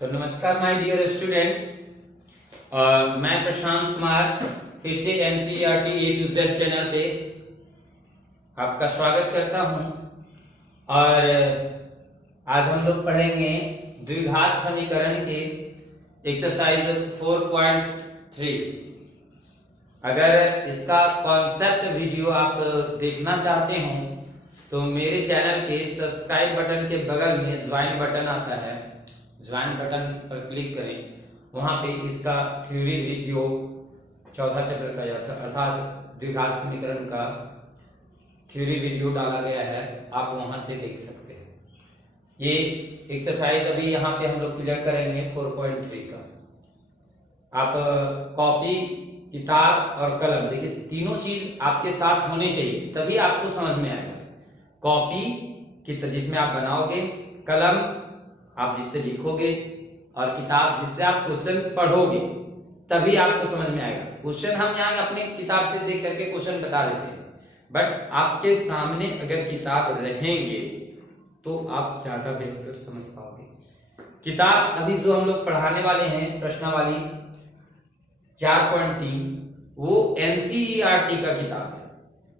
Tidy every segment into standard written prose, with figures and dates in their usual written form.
तो नमस्कार my dear student, मैं प्रशांत कुमार फिर से NCERT A to Z channel पे आपका स्वागत करता हूं। और आज हम लोग पढ़ेंगे द्विघात समीकरण के एक्सरसाइज 4.3। अगर इसका कॉन्सेप्ट वीडियो आप देखना चाहते हो तो मेरे चैनल के सब्सक्राइब बटन के बगल में ज्वाइन बटन आता है, ज्वाइन बटन पर क्लिक करें। वहां पे इसका थ्योरी वीडियो चौथा चैप्टर का अर्थात द्विघात समीकरण का थ्योरी वीडियो डाला गया है, आप वहां से देख सकते हैं। ये एक्सरसाइज अभी यहाँ पे हम लोग क्लियर करेंगे 4.3 का। आप कॉपी, किताब और कलम, देखिए तीनों चीज आपके साथ होने चाहिए तभी आपको समझ में आएगा। कॉपी जिसमें आप बनाओगे, कलम आप जिससे लिखोगे और किताब जिससे आप क्वेश्चन पढ़ोगे, तभी आपको समझ में आएगा। क्वेश्चन हम यहाँ अपने किताब से देख करके क्वेश्चन बता देते हैं, बट आपके सामने अगर किताब रहेंगे तो आप ज्यादा बेहतर समझ पाओगे। किताब अभी जो हम लोग पढ़ाने वाले हैं प्रश्नावली 4.3, वो एनसीईआरटी का किताब है।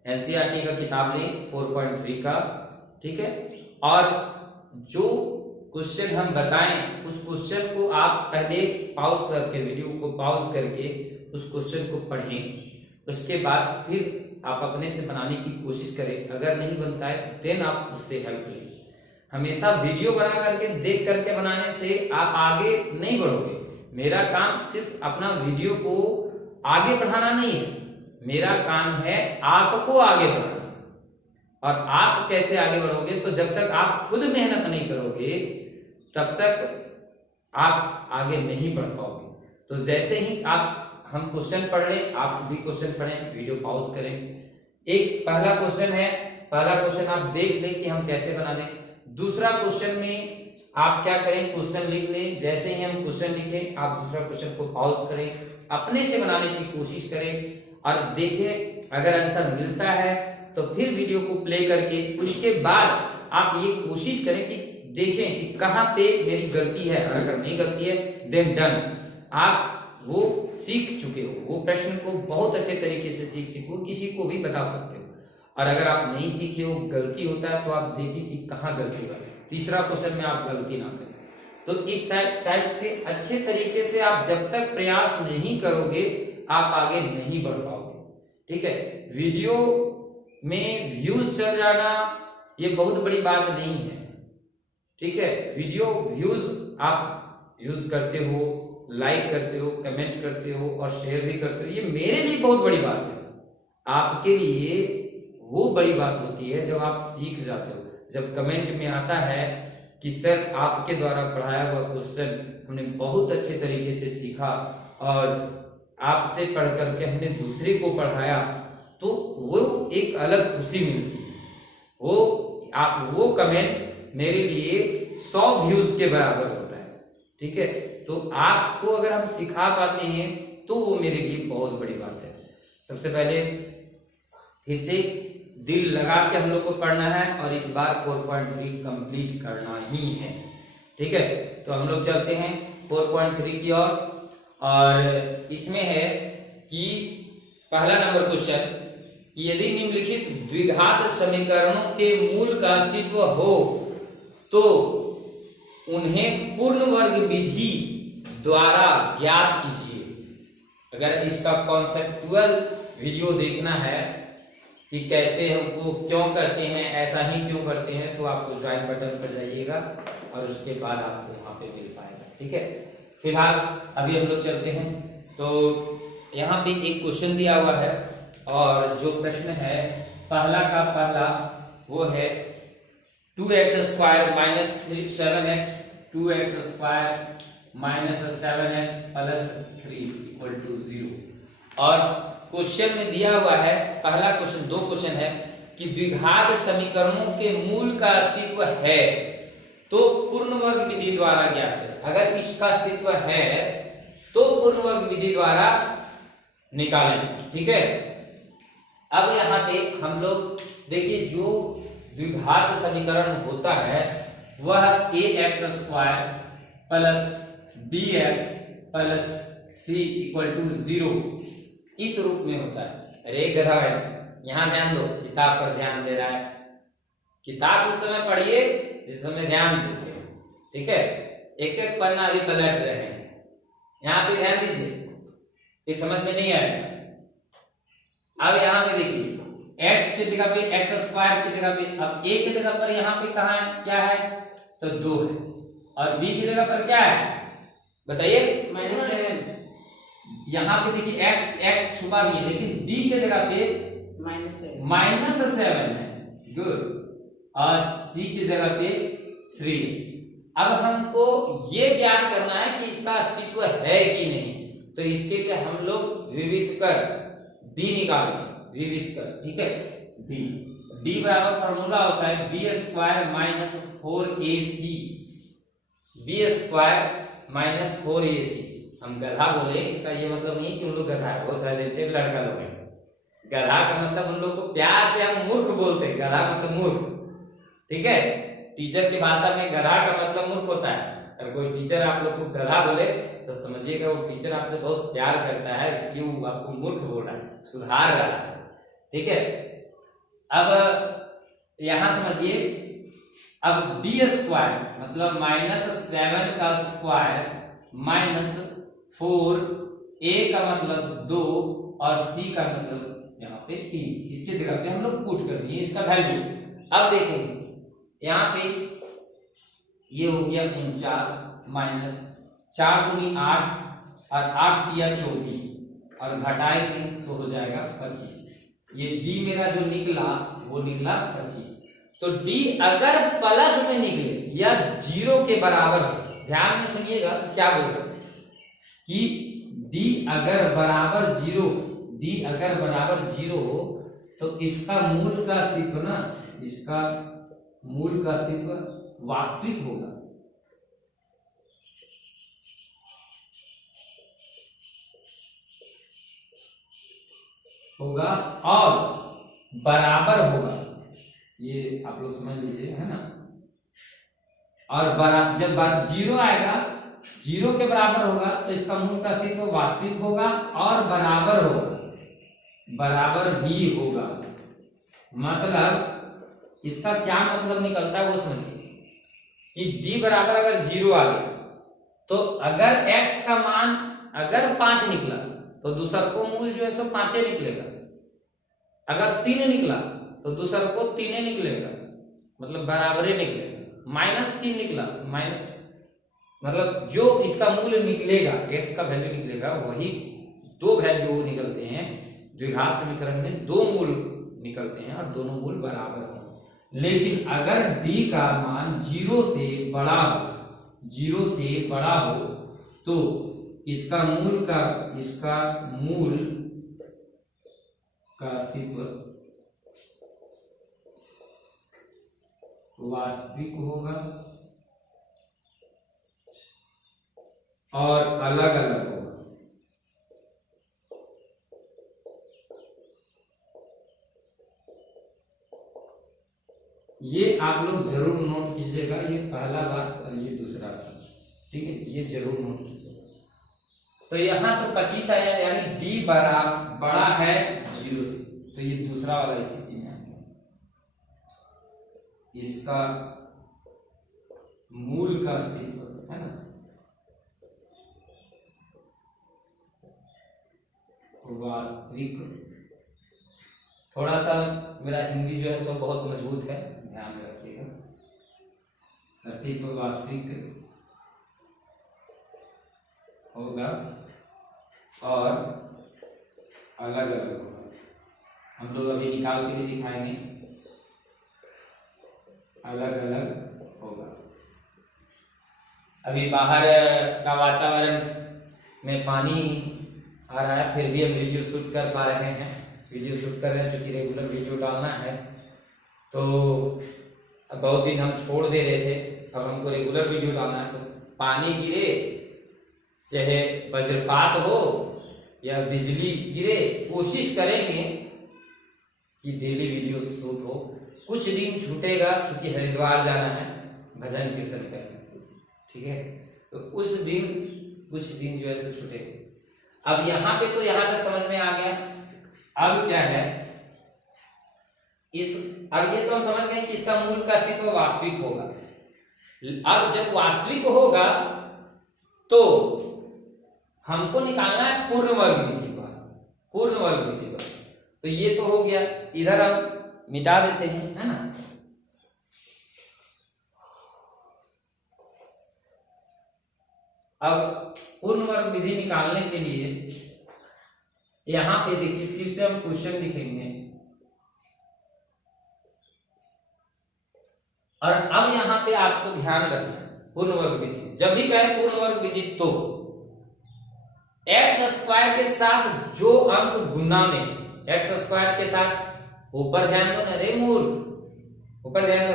एनसीईआरटी का किताब लें 4.3 का, ठीक है। और जो क्वेश्चन हम बताएं उस क्वेश्चन को आप पहले पॉज करके, वीडियो को पॉज करके उस क्वेश्चन को पढ़ें। उसके बाद फिर आप अपने से बनाने की कोशिश करें। अगर नहीं बनता है देन आप उससे हेल्प लें। हमेशा वीडियो बना करके देख करके बनाने से आप आगे नहीं बढ़ोगे। मेरा काम सिर्फ अपना वीडियो को आगे बढ़ाना नहीं है, मेरा काम है आपको आगे बढ़ाना। और आप कैसे आगे बढ़ोगे? तो जब तक आप खुद मेहनत नहीं करोगे तब तक आप आगे नहीं बढ़ पाओगे। तो जैसे ही हम क्वेश्चन पढ़ लें, आप भी क्वेश्चन पढ़ें, वीडियो पॉज करें। एक पहला क्वेश्चन है, पहला क्वेश्चन आप देख लें कि हम कैसे बना दें। दूसरा क्वेश्चन में आप क्या करें, क्वेश्चन लिख लें। जैसे ही हम क्वेश्चन लिखें आप दूसरा क्वेश्चन को पॉज करें, अपने से बनाने की कोशिश करें और देखें। अगर आंसर मिलता है तो फिर वीडियो को प्ले करके उसके बाद आप ये कोशिश करें कि देखें कि कहां पे मेरी गलती है। अगर नहीं गलती है देन डन, आप वो सीख चुके हो, वो प्रश्न को बहुत अच्छे तरीके से सीख चुके हो, किसी को भी बता सकते हो। और अगर आप नहीं सीखे हो, गलती होता है, तो आप देखिए कि कहाँ गलती हुआ। तीसरा क्वेश्चन में आप गलती ना करें। तो इस टाइप से अच्छे तरीके से आप जब तक प्रयास नहीं करोगे आप आगे नहीं बढ़ पाओगे, ठीक है। वीडियो में व्यूज चल जाना ये बहुत बड़ी बात नहीं है, ठीक है। वीडियो व्यूज आप यूज करते हो, लाइक करते हो, कमेंट करते हो और शेयर भी करते हो, ये मेरे लिए बहुत बड़ी बात है। आपके लिए वो बड़ी बात होती है जब आप सीख जाते हो, जब कमेंट में आता है कि सर आपके द्वारा पढ़ाया हुआ क्वेश्चन हमने बहुत अच्छे तरीके से सीखा और आपसे पढ़ करके हमने दूसरे को पढ़ाया, तो वो एक अलग खुशी मिलती है। वो कमेंट मेरे लिए 100 व्यूज के बराबर होता है, ठीक है। तो आपको अगर हम सिखा पाते हैं तो वो मेरे लिए बहुत बड़ी बात है। सबसे पहले फिर से दिल लगा के हम लोग को पढ़ना है और इस बार 4.3 कंप्लीट करना ही है, ठीक है। तो हम लोग चलते हैं 4.3 की ओर। और इसमें है कि पहला नंबर क्वेश्चन कि यदि निम्नलिखित द्विघात समीकरणों के मूल का अस्तित्व हो तो उन्हें पूर्ण वर्ग विधि द्वारा ज्ञात कीजिए। अगर इसका कॉन्सेप्चुअल वीडियो देखना है कि कैसे हमको क्यों करते हैं, ऐसा ही क्यों करते हैं, तो आपको ज्वाइन बटन पर जाइएगा और उसके बाद आपको वहां पे मिल पाएगा, ठीक है। फिलहाल अभी हम लोग चलते हैं। तो यहाँ पे एक क्वेश्चन दिया हुआ है और जो प्रश्न है पहला का पहला वो है 2x square minus 7x 2x square minus 7x plus 3 equal to 0। और क्वेश्चन में दिया हुआ है, पहला क्वेश्चन, दो क्वेश्चन है कि द्विघात समीकरणों के मूल का अस्तित्व है तो पूर्ण वर्ग विधि द्वारा ज्ञात करें। अगर इसका अस्तित्व है तो पूर्ण वर्ग विधि द्वारा निकालें, ठीक है। अब यहाँ पे हम लोग देखिए, जो द्विघात समीकरण होता है वह ax square plus bx plus c equal to 0 इस रूप में होता है। अरे गधा है, यहाँ ध्यान दो, किताब पर ध्यान दे रहा है। किताब उस समय पढ़िए जिस समय ध्यान देते हैं, ठीक है। एक एक पन्ना अभी पलट रहे हैं, यहाँ पे ध्यान दीजिए, ये समझ में नहीं आएगा। अब यहाँ पे देखिए x की जगह पे एक्स स्क्वायर की जगह पे, अब a की जगह पर यहाँ पे कहाँ है, क्या है, तो 2 है, और b की जगह पर क्या है बताइए, -7। यहाँ पे देखिए x छुपा दिए, लेकिन b की जगह पे -7 है, गुड, और c की जगह पे 3। अब हमको ये ज्ञात करना है कि इसका अस्तित्व है कि नहीं, तो इसके लिए हम लोग विविध कर d निकालेंगे, विविध कर, ठीक है। d बराबर फॉर्मूला होता है b square minus 4ac, b square minus 4ac। हम गधा बोले, इसका ये मतलब नहीं कि उन लोग गधा है, बहुत टैलेंटेड लड़का लोग है। गधा का मतलब उन लोग को प्यार से हम मूर्ख बोलते हैं, गधा मतलब मूर्ख, ठीक है। टीचर की भाषा में गधा का मतलब मूर्ख होता है। अगर कोई टीचर आप लोग को गधा बोले तो समझिएगा वो टीचर आपसे बहुत प्यार करता है, इसलिए वो आपको मूर्ख बोल रहा है, सुधार रहा है, ठीक है। अब यहां समझिए, अब बी स्क्वायर मतलब -7 का स्क्वायर माइनस 4, a का मतलब 2 और c का मतलब यहाँ पे 3, इसके जगह पे हम लोग पुट कर दिए इसका वैल्यू। अब देखेंगे यहाँ पे ये हो गया 49 माइनस 4 दूनी 8 और 8 किया 24 और घटाएंगे तो हो जाएगा 25। ये d मेरा जो निकला वो निकला 25। तो d अगर प्लस में निकले या 0 के बराबर, ध्यान में सुनिएगा क्या बोल रहा है कि d अगर बराबर 0 हो तो इसका मूल का अस्तित्व ना, इसका मूल का अस्तित्व वास्तविक होगा। और बराबर होगा, ये आप लोग समझ लीजिए, है ना। और जब 0 आएगा, 0 के बराबर होगा तो इसका मूल का अस्तित्व वास्तविक होगा और बराबर होगा, बराबर भी होगा। मतलब इसका क्या मतलब निकलता है वो समझिए कि d बराबर अगर 0 आ गया तो अगर x का मान अगर 5 निकला तो दूसर को मूल जो है सो 5 निकलेगा। अगर 3 निकला तो दूसर को 3 निकलेगा, मतलब बराबर ही निकलेगा। -3 निकला, माइनस मतलब जो इसका मूल निकलेगा, x का वैल्यू निकलेगा, वही 2 वैल्यू निकलते हैं। द्विघात समीकरण में 2 मूल निकलते हैं और दोनों मूल बराबर हों। लेकिन अगर d का मान 0 से बड़ा हो तो इसका मूल का अस्तित्व वास्तविक होगा और अलग अलग होगा। ये आप लोग जरूर नोट कीजिएगा, ये पहला बात और ये दूसरा बात, ठीक है, ये जरूर नोट कीजिएगा। तो यहाँ तो 25 आया, यानी d बड़ा है 0 से, तो ये दूसरा वाला स्थिति है। इसका मूल का अस्तित्व है ना, वास्तविक। थोड़ा सा मेरा हिंदी जो है सो बहुत मजबूत है, ध्यान में रखिएगा। अस्तित्व वास्तविक होगा और अलग अलग होगा। हम लोग अभी निकाल के भी दिखाएंगे, अलग अलग होगा। अभी बाहर का वातावरण में पानी आ रहा है, फिर भी हम वीडियो शूट कर पा रहे हैं, वीडियो शूट कर रहे हैं, क्योंकि रेगुलर वीडियो डालना है। तो अब बहुत दिन हम छोड़ दे रहे थे, अब हमको रेगुलर वीडियो डालना है। तो पानी गिरे, चाहे वज्रपात हो या बिजली गिरे, कोशिश करेंगे कि डेली वीडियो शूट हो। कुछ दिन छूटेगा, चूंकि हरिद्वार जाना है भजन कीर्तन करने, ठीक है। तो उस दिन कुछ दिन जो है सो छूटे। अब यहाँ पे तो यहाँ तक समझ में आ गया। अब क्या है अब ये तो हम समझ गए कि इसका मूल का अस्तित्व वास्तविक होगा। अब जब वास्तविक होगा तो हमको निकालना है पूर्ण वर्ग विधि पर, पूर्ण वर्ग विधि पर। तो ये तो हो गया, इधर हम मिटा देते हैं, है ना। अब पूर्ण वर्ग विधि निकालने के लिए यहां पे देखिए फिर से हम क्वेश्चन लिखेंगे, और अब यहां पे आपको ध्यान रखना है पूर्ण वर्ग विधि। जब भी कहे पूर्ण वर्ग विधि तो एक्स स्क्वायर के साथ जो अंक गुना में, एक्स स्क्वायर के साथ ऊपर ध्यान दो ना रे मूर्ख, ऊपर ध्यान दो,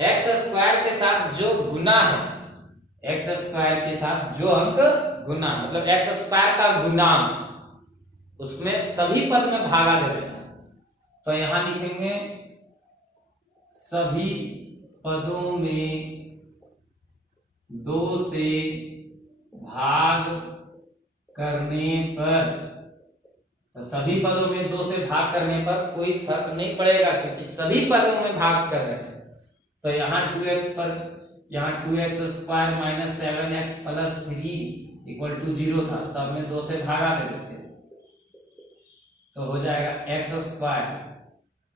एक्स स्क्वायर के साथ जो गुना है, एक्स स्क्वायर के साथ जो अंक गुना मतलब एक्स स्क्वायर का गुणांक, उसमें सभी पद में भागा दे देना। तो यहां लिखेंगे सभी पदों में 2 से भाग करने पर, तो सभी पदों में 2 से भाग करने पर कोई फर्क नहीं पड़ेगा क्योंकि सभी पदों में भाग कर रहे हैं। तो यहाँ 2x पर, यहाँ 2x square minus 7x plus 3 equal to 0 था, सब में 2 से भागा दे देते, तो हो जाएगा x स्क्वायर,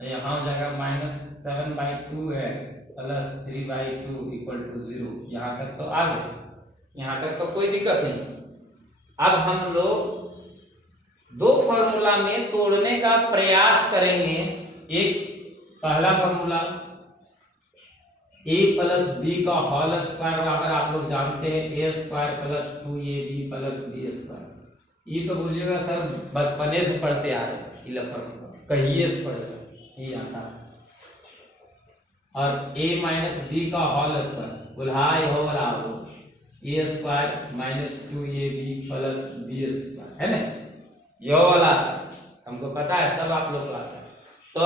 तो यहाँ हो जाएगा minus 7/2x plus 3/2 equal to 0। यहाँ तक तो आ गए, यहाँ तक तो कोई दिक्कत नहीं। अब हम लोग दो फॉर्मूला में तोड़ने का प्रयास करेंगे। एक पहला फॉर्मूला a प्लस बी का होल स्क्वायर बराबर आप लोग जानते हैं a square plus 2ab plus b square. ये तो बोलिएगा सर बचपने से पढ़ते आ रहे हैं, कहिए से पढ़ेगा ये आता है। और a माइनस बी का होल स्क्वायर बुल्हाई हो वाला हो a square minus 2ab plus b square, है ना, यो वाला हमको पता है, सब आप लोग को आता है। तो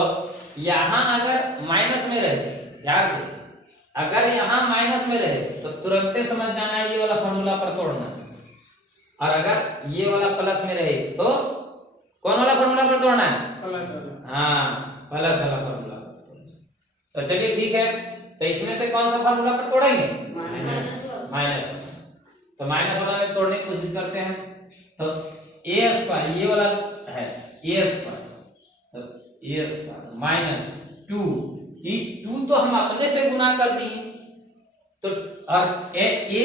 यहाँ अगर माइनस में रहे, ध्यान से, अगर यहाँ माइनस में रहे तो तुरंत समझ जाना है ये वाला फॉर्मूला पर तोड़ना, और अगर ये वाला प्लस में रहे तो कौन वाला फॉर्मूला पर तोड़ना है, प्लस वाला, हाँ प्लस वाला फॉर्मूला। तो चलिए ठीक है, तो इसमें से कौन सा फॉर्मूला पर तोड़ेंगे, माइनस। तो माइनस वाला में तोड़ने की कोशिश करते हैं। तो ए स्क्वायर ये वाला है ए स्क्वायर, तो ए स्क्वायर माइनस 2, ये 2 तो हम अपने से गुना कर दिए, तो और ए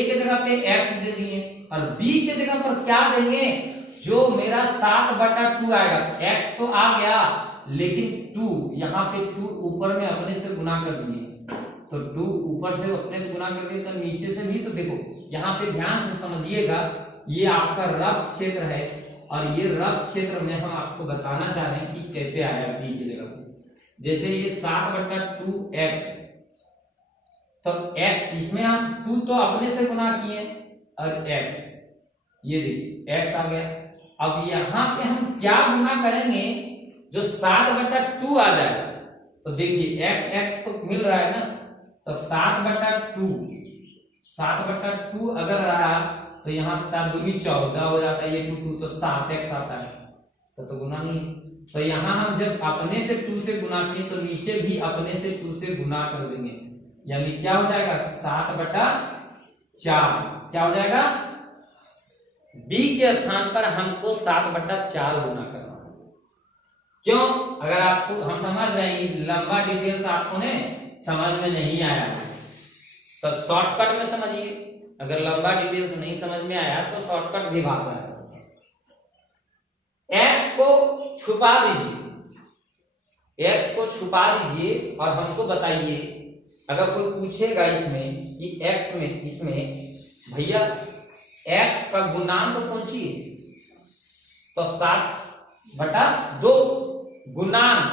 के जगह पे x दे दिए, और b के जगह पर क्या देंगे, जो मेरा 7/2 आएगा। x तो आ गया लेकिन 2 यहाँ पे 2 ऊपर में अपने से गुना कर दिए, तो 2 ऊपर से अपने से गुना कर दिए, तो नीचे से भी, तो देखो यहाँ पे ध्यान से समझिएगा, ये आपका रफ क्षेत्र है, और ये रफ क्षेत्र में हम आपको बताना चाह रहे हैं कि कैसे आया b की जगह पे। जैसे ये 7/2x, तो इसमें हम 2 तो अपने से गुना किए, और x ये देखिए x आ गया। अब यहाँ पे हम क्या गुना करेंगे, जो 7/2 आ जाएगा, तो देखिए x तो मिल रहा है ना, तो 7/2 अगर रहा तो यहाँ 7 दूनी 14 हो जाता है, ये 2 तो 7x आता है, तो गुना नहीं। तो यहाँ हम जब अपने से 2 से गुना किए तो नीचे भी अपने से 2 से गुना कर देंगे, यानी क्या हो जाएगा 7/4, क्या हो जाएगा, b के स्थान पर हमको 7/4 गुना करना है। क्यों, अगर आपको हम समझ रहे हैं, लंबा डिटेल्स आपको ने समझ में नहीं आया तो शॉर्टकट में समझिए, अगर लंबा डिटेल्स नहीं समझ में आया तो शॉर्टकट भी भाषा है। x को छुपा दीजिए, x को छुपा दीजिए और हमको बताइए, अगर कोई पूछेगा इसमें कि x में, इसमें भैया x का गुणांक कौन सी है, तो 7/2 गुणांक,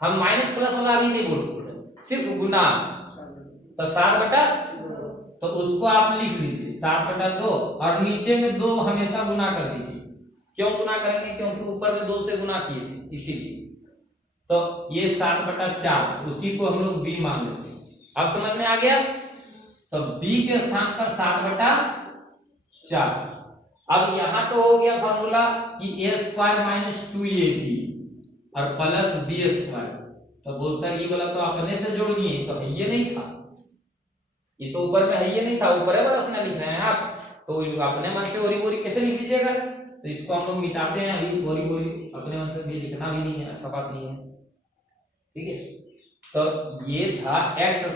हम माइनस प्लस वाला भी नहीं बोल रहे, सिर्फ गुणांक, तो 7/2, तो उसको आप लिख लीजिए 7/2, और नीचे में 2 हमेशा गुना कर दीजिए। क्यों गुना करेंगे, क्योंकि ऊपर में 2 से गुना किए इसीलिए। तो ये 7/4, उसी को हम लोग b मान लेते हैं। अब समझ में आ गया। तो b के स्थान पर 7/4। अब यहां तो हो गया फॉर्मूला कि a² माइनस 2ab और प्लस b²। तो बोल सर ये वाला तो अपने से जोड़ दिए, तो है ये नहीं था, ये तो ऊपर में है ये नहीं था, ऊपर है वाला से लिख रहे हैं आप, तो अपने मन से ओरी बोरी कैसे लिख दीजिएगा। तो इसको हम लोग मिटाते हैं, अभी बोरी बोरी अपने मन से भी लिखना भी नहीं है, ऐसा बात नहीं है, ठीक है। तो ये था x²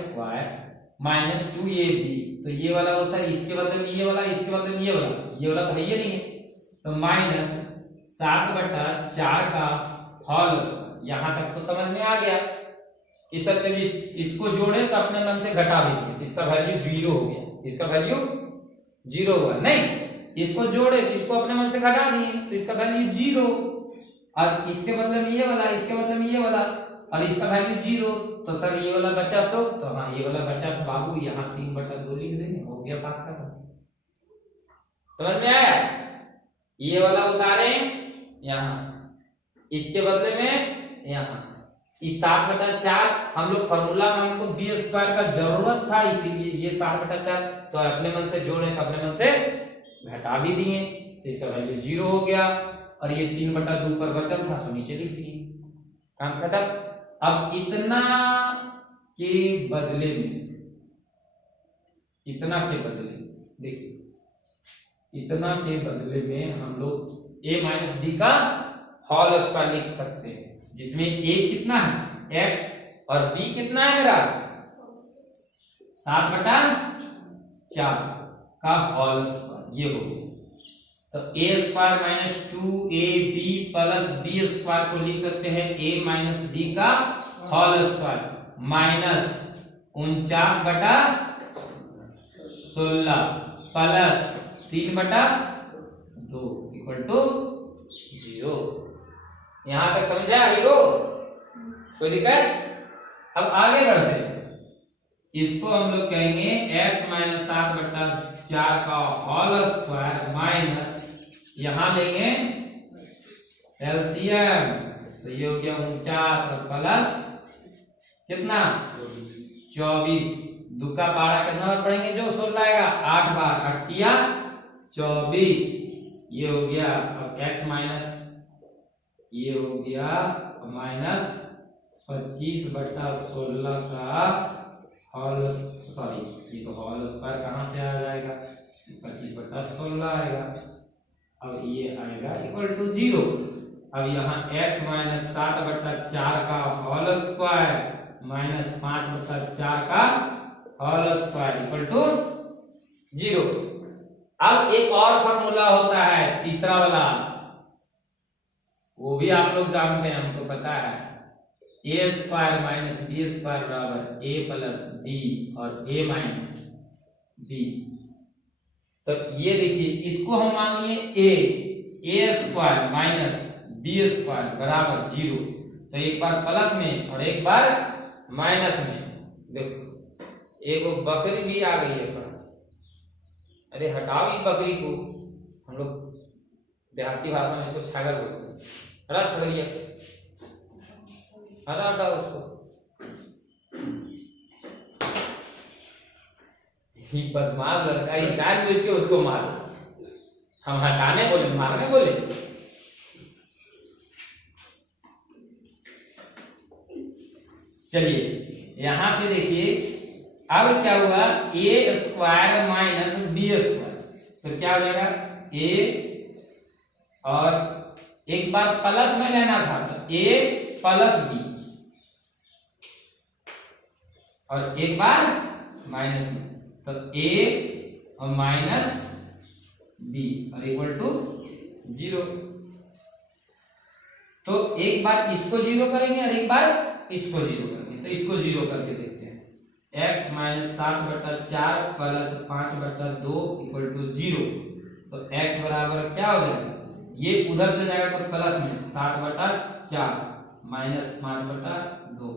माइनस 2ab, तो ये वाला वो सर इसके बदले में ये वाला, इसके बदले में ये वाला तो है ये नहीं है, तो माइनस 7/4 का होल स्क्वायर। यहां तक तो समझ में आ गया कि सर चलिए इसको जोड़े तो अपने मन से घटा दीजिए, इसका वैल्यू 0 हो गया, इसका वैल्यू 0 हुआ, नहीं इसको जोड़े तो इसको अपने मन से घटा दिए तो इसका वैल्यू 0, और इसके बदले में ये वाला, इसके बदले में ये वाला और इसका वैल्यू 0, तो सर ये वाला बचा 100, तो हाँ ये वाला बचा बाबू, यहाँ 3/2 लिख देंगे, हो गया बात खत्म। समझ में आया? ये वाला उतारे यहाँ, इसके बदले में यहाँ, इस 7/4 हम लोग फॉर्मूला में हमको b² का जरूरत था, इसीलिए ये 7/4 तो अपने मन से जोड़े तो अपने मन से घटा भी दिए, तो इसका वैल्यू 0 हो गया, और ये 3/2 पर बचल था तो नीचे लिख दिए, काम खत्म। अब इतना के बदले में, इतना के बदले देखिए, इतना के बदले में हम लोग a माइनस डी का होल स्क्वायर लिख सकते हैं, जिसमें a कितना है x और b कितना है मेरा 7/4 का होल स्क्वायर, ये हो गया। तो a² minus 2ab plus b² को लिख सकते हैं a माइनस d का whole square minus 49/16 plus 3/2 equal to 0। यहां तक समझा हीरो? कोई दिक्कत? अब आगे बढ़ते हैं, इसको हम लोग कहेंगे x माइनस 7/4 का होल स्क्वायर माइनस, यहां लेंगे एलसीएम, तो ये हो गया 49 और प्लस कितना 24, दुका पारा कितना बार पढ़ेंगे जो 16 आएगा 8 बार, 8 किया 24, ये हो गया। अब x माइनस ये हो गया माइनस 25/16 का होल, सॉरी ये तो होल स्क्वायर कहां से आ जाएगा, 25/16 आएगा, अब ये आएगा इक्वल टू 0। अब यहाँ x माइनस 7/4 का होल स्क्वायर माइनस 5/4 का होल स्क्वायर इक्वल टू 0। अब एक और फॉर्मूला होता है तीसरा वाला, वो भी आप लोग जानते हैं, हमको पता है, a² माइनस b² बराबर a प्लस b और a माइनस b। तो ये देखिए, इसको हम मान लिए a² माइनस b² बराबर 0, तो एक बार प्लस में और एक बार माइनस में। देखो एक बकरी भी आ गई है पर, अरे हटाओ इस बकरी को, हम लोग देहाती भाषा में इसको छागर बोलते हैं, हटा छगरिया, हटा हटा उसको, बदमाश लड़का ही जान बुझ के उसको मार, हम हटाने बोले मारने बोले। चलिए यहां पे देखिए, अब क्या हुआ a² माइनस b², तो क्या हो जाएगा a, और एक बार प्लस में लेना था तो a प्लस b, और एक बार माइनस में, तो a और माइनस b और इक्वल टू 0। तो एक बार इसको 0 करेंगे और एक बार इसको 0 करेंगे, तो इसको 0 करके देखते हैं। x minus 7/4 plus 5/2 equal to 0, तो x बराबर क्या हो जाएगा, ये उधर से जाएगा तो प्लस में 7/4 माइनस 5/2,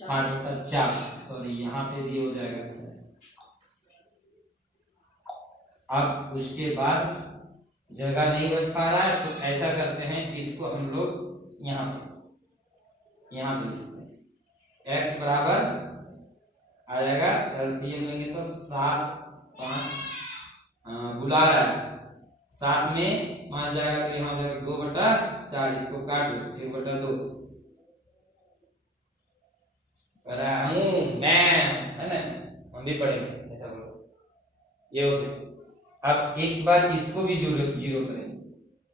5/4, सॉरी यहाँ पे भी हो जाएगा। अब उसके बाद जगह नहीं बच पा रहा है तो ऐसा करते हैं, इसको हम लोग यहाँ पे लिखते हैं, x बराबर आ जाएगा, एलसीएम लेंगे तो 7 5 बुला रहा है, 7 में 5 जाएगा तो यहाँ हो जाएगा 2/4, इसको काट लो 1/2 कर रहा हूँ मैं, है ना, हम भी पढ़ेंगे ऐसा बोलो, ये हो गया। अब एक बार इसको भी जीरो करेंगे,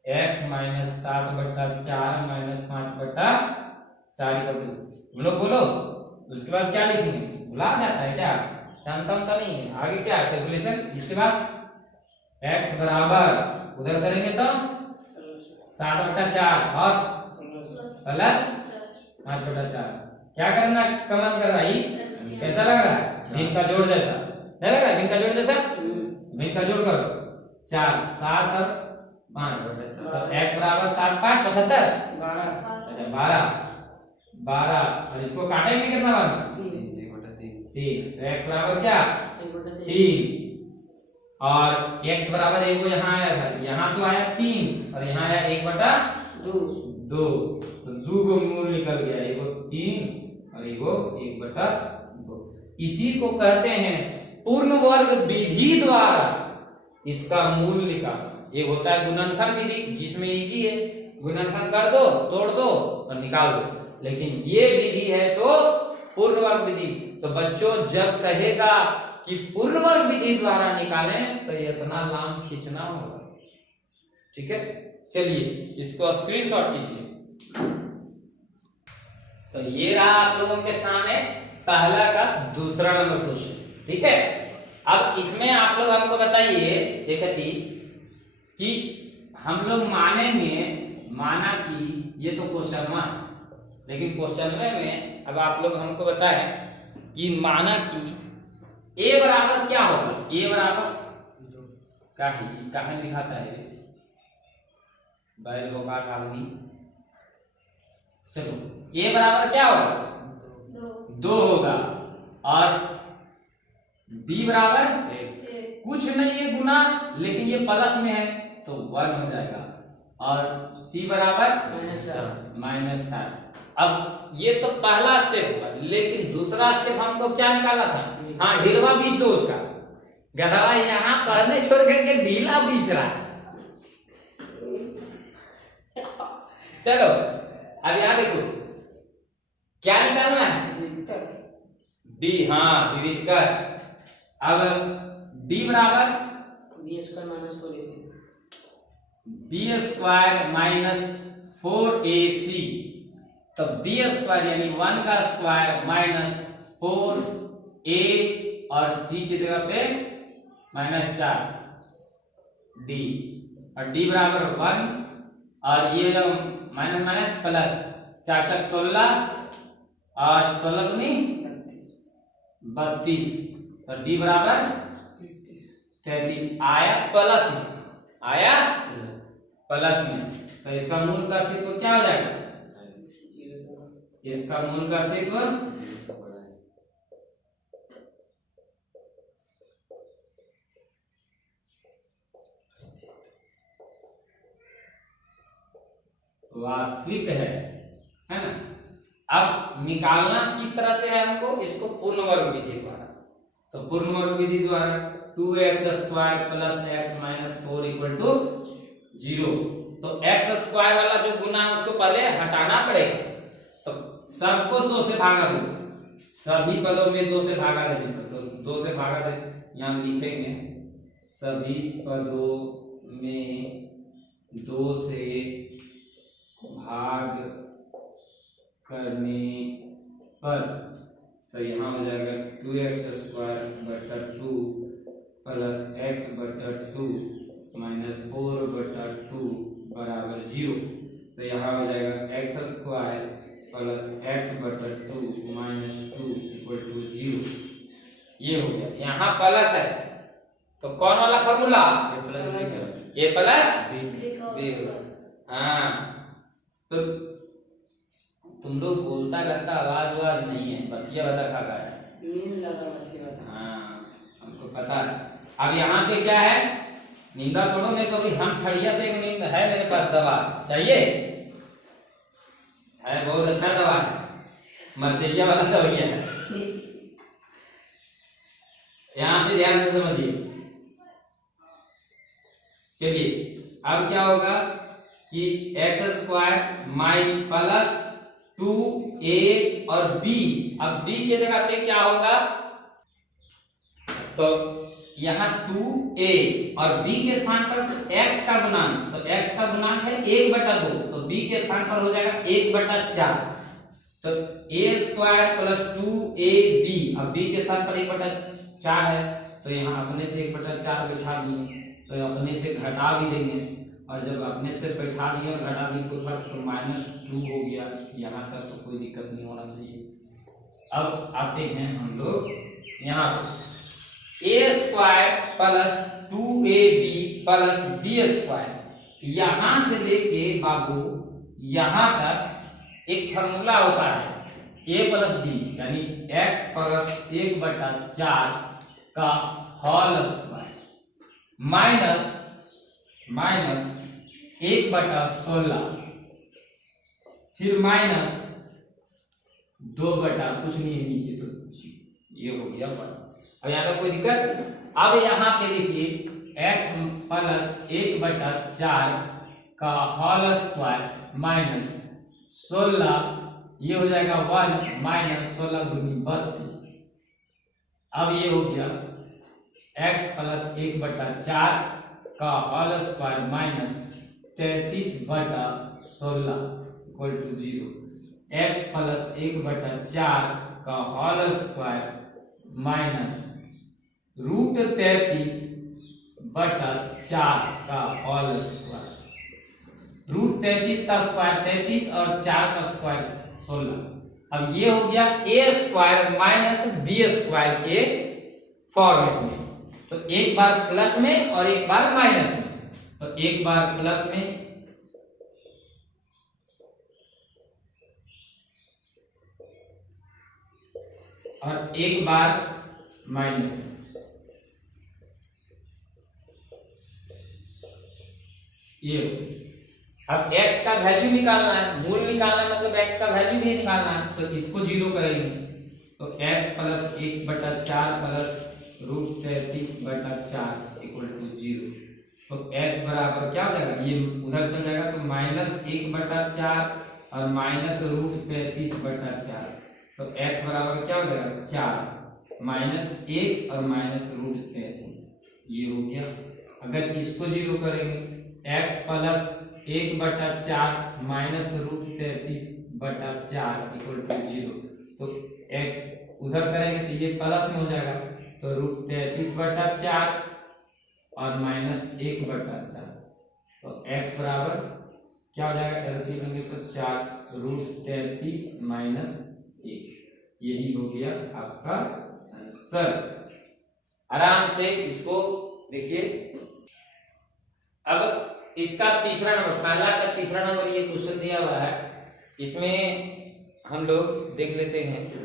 x माइनस 7/4 माइनस 5/4 हम लोग बोलो, उसके बाद क्या लिखेंगे, भुला जाता है क्या, जानता हूं नहीं है, आगे क्या है कैलकुलेशन, इसके बाद x बराबर उधर करेंगे तो 7/4 और प्लस 5/4, क्या करना, कमन कर रहा है, कैसा लग रहा है, भिन्न का जोड़ जैसा नहीं लग रहा है, भिन्न का जोड़ जैसा, भिन्न का जोड़ करो 4 7 और 5, तो x बराबर 7 5 75 12, अच्छा 12 और इसको काटेंगे कितना बार, 3, तो x बराबर क्या 3 और x बराबर एक को यहाँ आया था, यहाँ तो आया 3 और यहाँ आया 1/2, तो 2 को मूल निकल गया, एक 3 और एक 1/2, इसी को कहते हैं पूर्ण वर्ग विधि द्वारा इसका मूल निकालना। एक होता है गुणनफल विधि, जिसमें इजी है, गुणनफल कर दो, तोड़ दो और निकाल दो, लेकिन ये विधि है तो पूर्ण वर्ग विधि। तो बच्चों जब कहेगा कि पूर्ण वर्ग विधि द्वारा निकालें तो इतना लाम खींचना होगा, ठीक है। चलिए इसको स्क्रीनशॉट कीजिए। तो ये रहा आप लोगों के सामने पहला का दूसरा नंबर क्वेश्चन, ठीक है। अब इसमें आप लोग हमको बताइए देखती कि हम लोग माना कि ये तो क्वेश्चन है, लेकिन क्वेश्चन में अब आप लोग हमको बताएं कि माना कि a बराबर क्या होगा, a बराबर काहे दिखाता है बैल होगा आदमी, चलो a बराबर क्या होगा 2 होगा और b बराबर कुछ नहीं है गुना, लेकिन ये प्लस में है तो 1 हो जाएगा और c बराबर -7। अब ये तो पहला स्टेप हुआ, लेकिन दूसरा स्टेप हमको क्या निकाला था, हाँ ढीलवा बीच दो उसका, गधवा यहाँ पढ़ने छोड़ करके ढीला बीच रहा है। चलो अब यहाँ देखो क्या निकालना है, b, हाँ विविध कर। अब b बराबर b² - 4ac, तो b² यानी 1 का स्क्वायर माइनस 4a और c की जगह पे -4 d, और d बराबर 1 और ये जब माइनस माइनस प्लस 4 4 16 और 16 दूनी 32, तो d बराबर 33 आया प्लस में, आया प्लस में, तो इसका मूल का अस्तित्व क्या हो जाएगा, इसका मूल का अस्तित्व वास्तविक है ना। अब निकालना किस तरह से है हमको, इसको पूर्ण वर्ग विधि द्वारा, तो पूर्ण वर्ग विधि द्वारा 2x² + x - 4 = 0, तो x² वाला जो गुना है उसको पहले हटाना पड़ेगा, तो सबको 2 से भागा दो, सभी पदों में 2 से भागा देंगे, तो 2 से भागा दे, यहाँ लिखेंगे सभी पदों में 2 से भाग करने पर, तो यहाँ हो जाएगा 2x² / 2 + x/2 - 4/2 = 0, तो यहाँ हो जाएगा x² + x/2 - 2 = 0। ये हो गया, यहाँ प्लस है तो कौन वाला फॉर्मूला, a + b। हाँ तो तुम लोग बोलता करता आवाज नहीं है, बस ये बता खा गया, नींद लगा बस ये बता, हाँ हमको पता है। अब यहाँ पे क्या है, नींदा पढ़ोगे तो अभी हम छड़िया से एक नींद है मेरे पास, दवा चाहिए है, बहुत अच्छा दवा है, मरचैया वाला दवाइया है, यहाँ पे ध्यान से समझिए। चलिए अब क्या होगा कि x square mine plus 2a और b, अब b की जगह पे क्या होगा, तो यहाँ 2a और b के स्थान पर x का गुणांक, तो x का गुणांक है 1/2, तो b के स्थान पर हो जाएगा 1/4, तो a स्क्वायर प्लस 2ab, अब b के स्थान पर 1/4 है, तो यहाँ अपने से 1/4 बिठा दिए, तो अपने से घटा भी देंगे, और जब अपने से बैठा दिया और घटा दिया कोई फर्क, तो -2 हो गया। यहाँ तक तो कोई दिक्कत नहीं होना चाहिए। अब आते हैं हम लोग यहाँ पे a square plus 2ab plus b square, यहाँ से लेके बाबू यहाँ तक एक फॉर्मूला होता है a प्लस b, यानी x प्लस 1/4 का होल स्क्वायर माइनस 1/16, फिर माइनस 2 कुछ नहीं है नीचे, तो ये हो गया बड़ा। अब यहाँ तक कोई दिक्कत। अब यहाँ पे देखिए x प्लस 1/4 का होल स्क्वायर माइनस 16, ये हो जाएगा 1 माइनस 16 दूनी 32। अब ये हो गया x प्लस 1/4 का whole square minus 33/16 equal to 0। x plus 1/4 का होल स्क्वायर माइनस √33/4 का होल स्क्वायर, √33 का स्क्वायर 33 और 4 का स्क्वायर 16। अब ये हो गया a square minus b square के फॉर्मेट में, तो एक बार प्लस में और एक बार माइनस में, तो एक बार प्लस में और एक बार माइनस में। ये अब x का वैल्यू निकालना है, मूल निकालना है, मतलब x का वैल्यू भी निकालना है, तो इसको 0 करेंगे, तो x plus 1/4 plus √33/4 equal to 0। तो x बराबर क्या हो जाएगा, ये उधर चल जाएगा, तो -1/4 और माइनस √33/4, तो x बराबर क्या हो जाएगा 4 -1 और माइनस √33, ये हो गया। अगर इसको 0 करेंगे x plus 1/4 minus √33/4 equal to 0, तो x उधर करेंगे तो ये प्लस में हो जाएगा, तो √33/4 और माइनस 1/4, तो x बराबर क्या हो जाएगा, एलसीएम लेंगे तो 4 √33 माइनस 1, यही हो गया आपका आंसर। आराम से इसको देखिए। अब इसका तीसरा नंबर, पहला का तीसरा नंबर ये क्वेश्चन दिया हुआ है, इसमें हम लोग देख लेते हैं।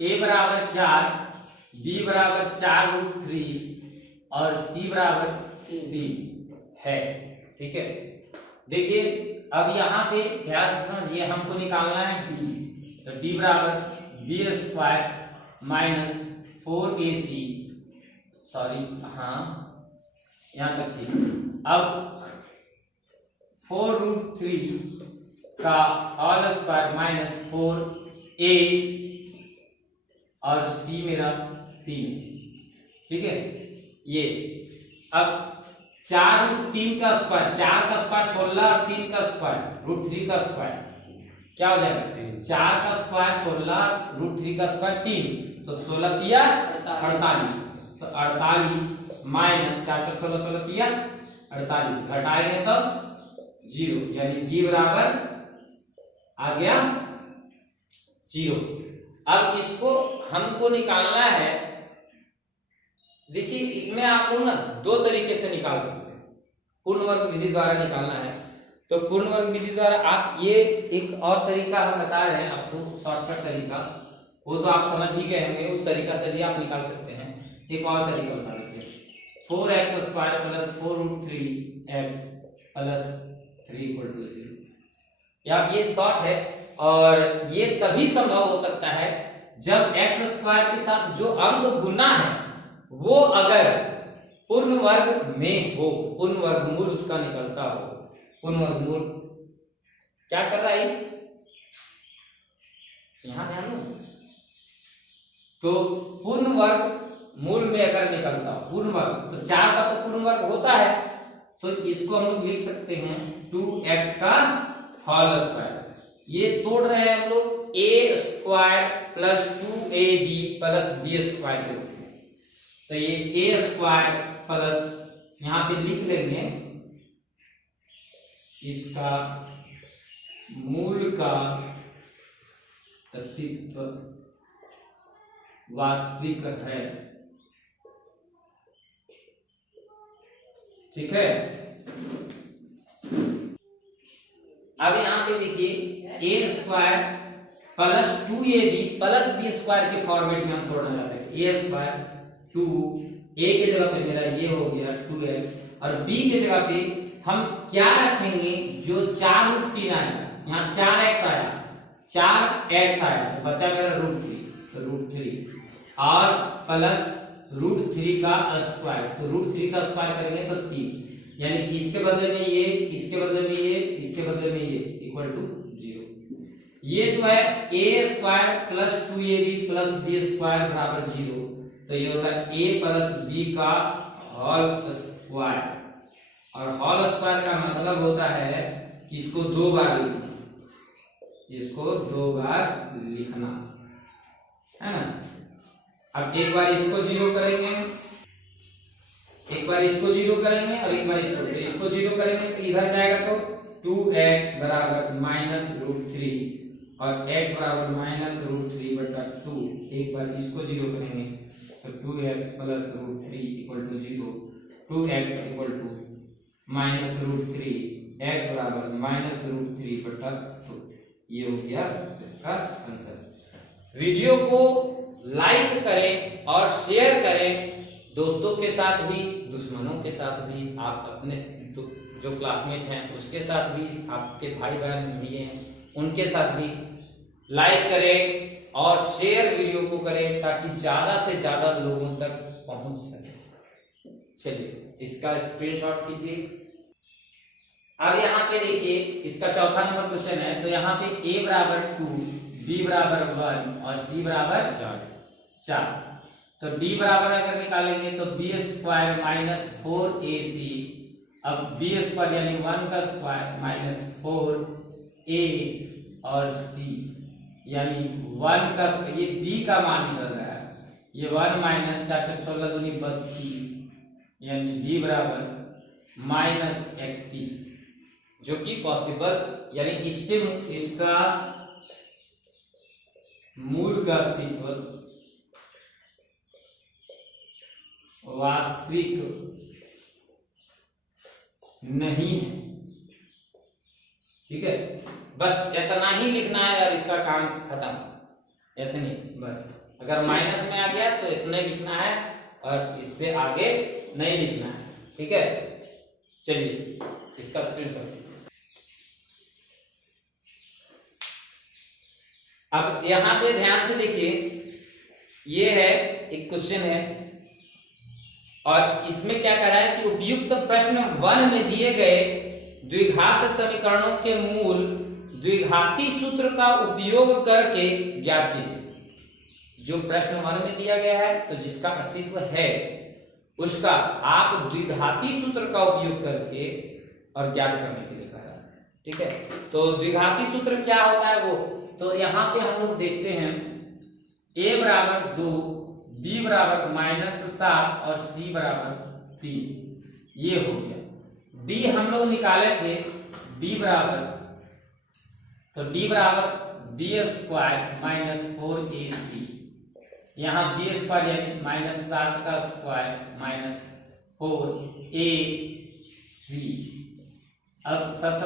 a बराबर 4, b बराबर 4√3 और c बराबर 3 है, ठीक है। देखिए अब यहाँ पे ध्यान से समझिए, हमको निकालना है d, तो d बराबर b square minus 4ac, sorry हाँ यहाँ तक ठीक। अब 4√3 का होल स्क्वायर माइनस 4a और c मेरा 3, ठीक है। ये अब 4√3 का स्क्वायर, 4 का स्क्वायर 16 और 3 का स्क्वायर √3 का स्क्वायर क्या हो जाएगा, 4 का स्क्वायर 16 √3 का स्क्वायर 3, तो 16 तिया 48, तो 48 माइनस 4 16 16 तिया 48, घटाएंगे तो 0, यानी d बराबर आ गया 0। अब इसको हमको निकालना है, देखिए इसमें आप लोग ना दो तरीके से निकाल सकते हैं, पूर्ण वर्ग विधि द्वारा निकालना है, तो पूर्ण वर्ग विधि द्वारा आप ये एक और तरीका हम बता रहे हैं आपको, शॉर्टकट तरीका, वो तो आप समझ ही गए होंगे, उस तरीका से भी आप निकाल सकते हैं। एक और तरीका बता देते हैं, 4x square plus 4√3x plus 3 equal to 0, या ये शॉर्ट है, और ये तभी संभव हो सकता है जब एक्स स्क्वायर के साथ जो अंक गुना है वो अगर पूर्ण वर्ग में हो, पूर्ण वर्गमूल उसका निकलता हो। पूर्ण वर्गमूल क्या कर रहा है, यहां ध्यान दो। तो पूर्ण वर्ग मूल में अगर निकलता हो पूर्ण वर्ग, तो 4 का तो पूर्ण वर्ग होता है, तो इसको हम लोग लिख सकते हैं 2x का होल स्क्वायर। ये तोड़ रहे हैं हम लोग a square plus 2ab plus b square के रूप में। तो ये a स्क्वायर प्लस यहां पे लिख लेंगे इसका मूल का अस्तित्व वास्तविक है, ठीक है। अब यहां पे देखिए a square plus 2ab plus b square के फॉर्मेट में हम तोड़ना चाहते हैं। a स्क्वायर 2 a के जगह पे मेरा ये हो गया 2x और b के जगह पे हम क्या रखेंगे, जो 4 रूट 3 आएगा, यहाँ 4x आया, 4x आया तो बचा मेरा √3, तो √3 और प्लस √3 का स्क्वायर, तो √3 का स्क्वायर करेंगे तो 3, यानी इसके बदले में ये, इसके बदले में ये, इसके बदले में ये इक्वल टू 0। ये जो है a square plus 2ab plus b square बराबर 0, तो ये होता है a प्लस b का होल स्क्वायर। और होल स्क्वायर का मतलब होता है कि इसको 2 बार लिखना, इसको 2 बार लिखना है ना। अब एक बार इसको 0 करेंगे, एक बार इसको 0 करेंगे और एक बार इसको 0 करेंगे तो इधर जाएगा तो 2x बराबर माइनस √3 और x बराबर माइनस √3/2। एक बार इसको 0 करेंगे तो 2x plus √3 equal to 0, 2x equal to minus √3, x बराबर माइनस √3/2। ये हो गया इसका आंसर। वीडियो को लाइक करें और शेयर करें, दोस्तों के साथ भी, दुश्मनों के साथ भी, आप अपने जो क्लासमेट हैं उसके साथ भी, आपके भाई बहन भी हैं उनके साथ भी लाइक करें और शेयर वीडियो को करें ताकि ज्यादा से ज्यादा लोगों तक पहुंच सके। चलिए इसका स्क्रीनशॉट कीजिए। अब यहाँ पे देखिए इसका चौथा नंबर क्वेश्चन है, तो यहाँ पे a बराबर 2, b बराबर 1 और c बराबर 4। तो d बराबर अगर निकालेंगे तो b स्क्वायर माइनस 4ac, अब b स्क्वायर यानी 1 का स्क्वायर माइनस 4a और c यानी 1 का, ये d का मान निकल रहा है, ये 1 माइनस 4 16 दूनी 32 यानी d बराबर माइनस 31, जो कि पॉसिबल यानी इसका मूल का अस्तित्व वास्तविक नहीं है, ठीक है। बस इतना ही लिखना है और इसका काम खत्म, इतनी बस। अगर माइनस में आ गया तो इतने लिखना है और इससे आगे नहीं लिखना है, ठीक है। चलिए इसका स्क्रीनशॉट। अब यहां पे ध्यान से देखिए, ये है एक क्वेश्चन है और इसमें क्या कह रहा है कि उपयुक्त प्रश्न 1 में दिए गए द्विघात समीकरणों के मूल द्विघाती सूत्र का उपयोग करके ज्ञात कीजिए। जो प्रश्न 1 में दिया गया है तो जिसका अस्तित्व है उसका आप द्विघाती सूत्र का उपयोग करके और ज्ञात करने के लिए कह रहा है, ठीक है। तो द्विघाती सूत्र क्या होता है वो, तो यहाँ पे हम लोग देखते हैं a बराबर 2, b बराबर माइनस 7 और c बराबर 3, ये हो गया। d हम लोग निकाले थे b बराबर, तो d बराबर b स्क्वायर माइनस 4ac, यहाँ b स्क्वायर यानी माइनस 7 का स्क्वायर माइनस 4ac, अब 7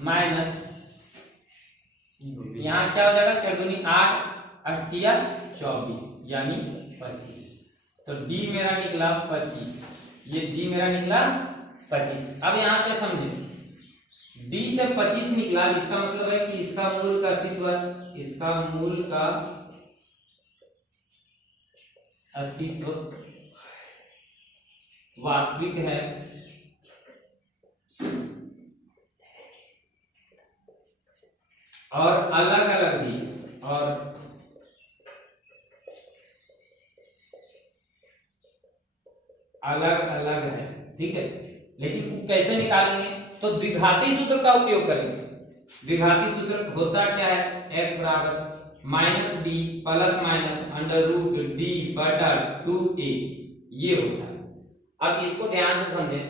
माइनस यहाँ क्या हो जाएगा, 4 दूनी 8, 8 तिया 24 यानी 25। तो d मेरा निकला 25, ये d मेरा निकला 25। अब यहाँ पे समझे, डी जब 25 निकला, इसका मतलब है कि इसका मूल का अस्तित्व है, इसका मूल का अस्तित्व वास्तविक है और अलग अलग भी, और अलग अलग है, ठीक है। लेकिन कैसे निकालेंगे, तो द्विघाती सूत्र का उपयोग करेंगे। द्विघाती सूत्र होता क्या है, x बराबर minus b plus minus under root d बटा 2a, ये होता है। अब इसको ध्यान से समझें,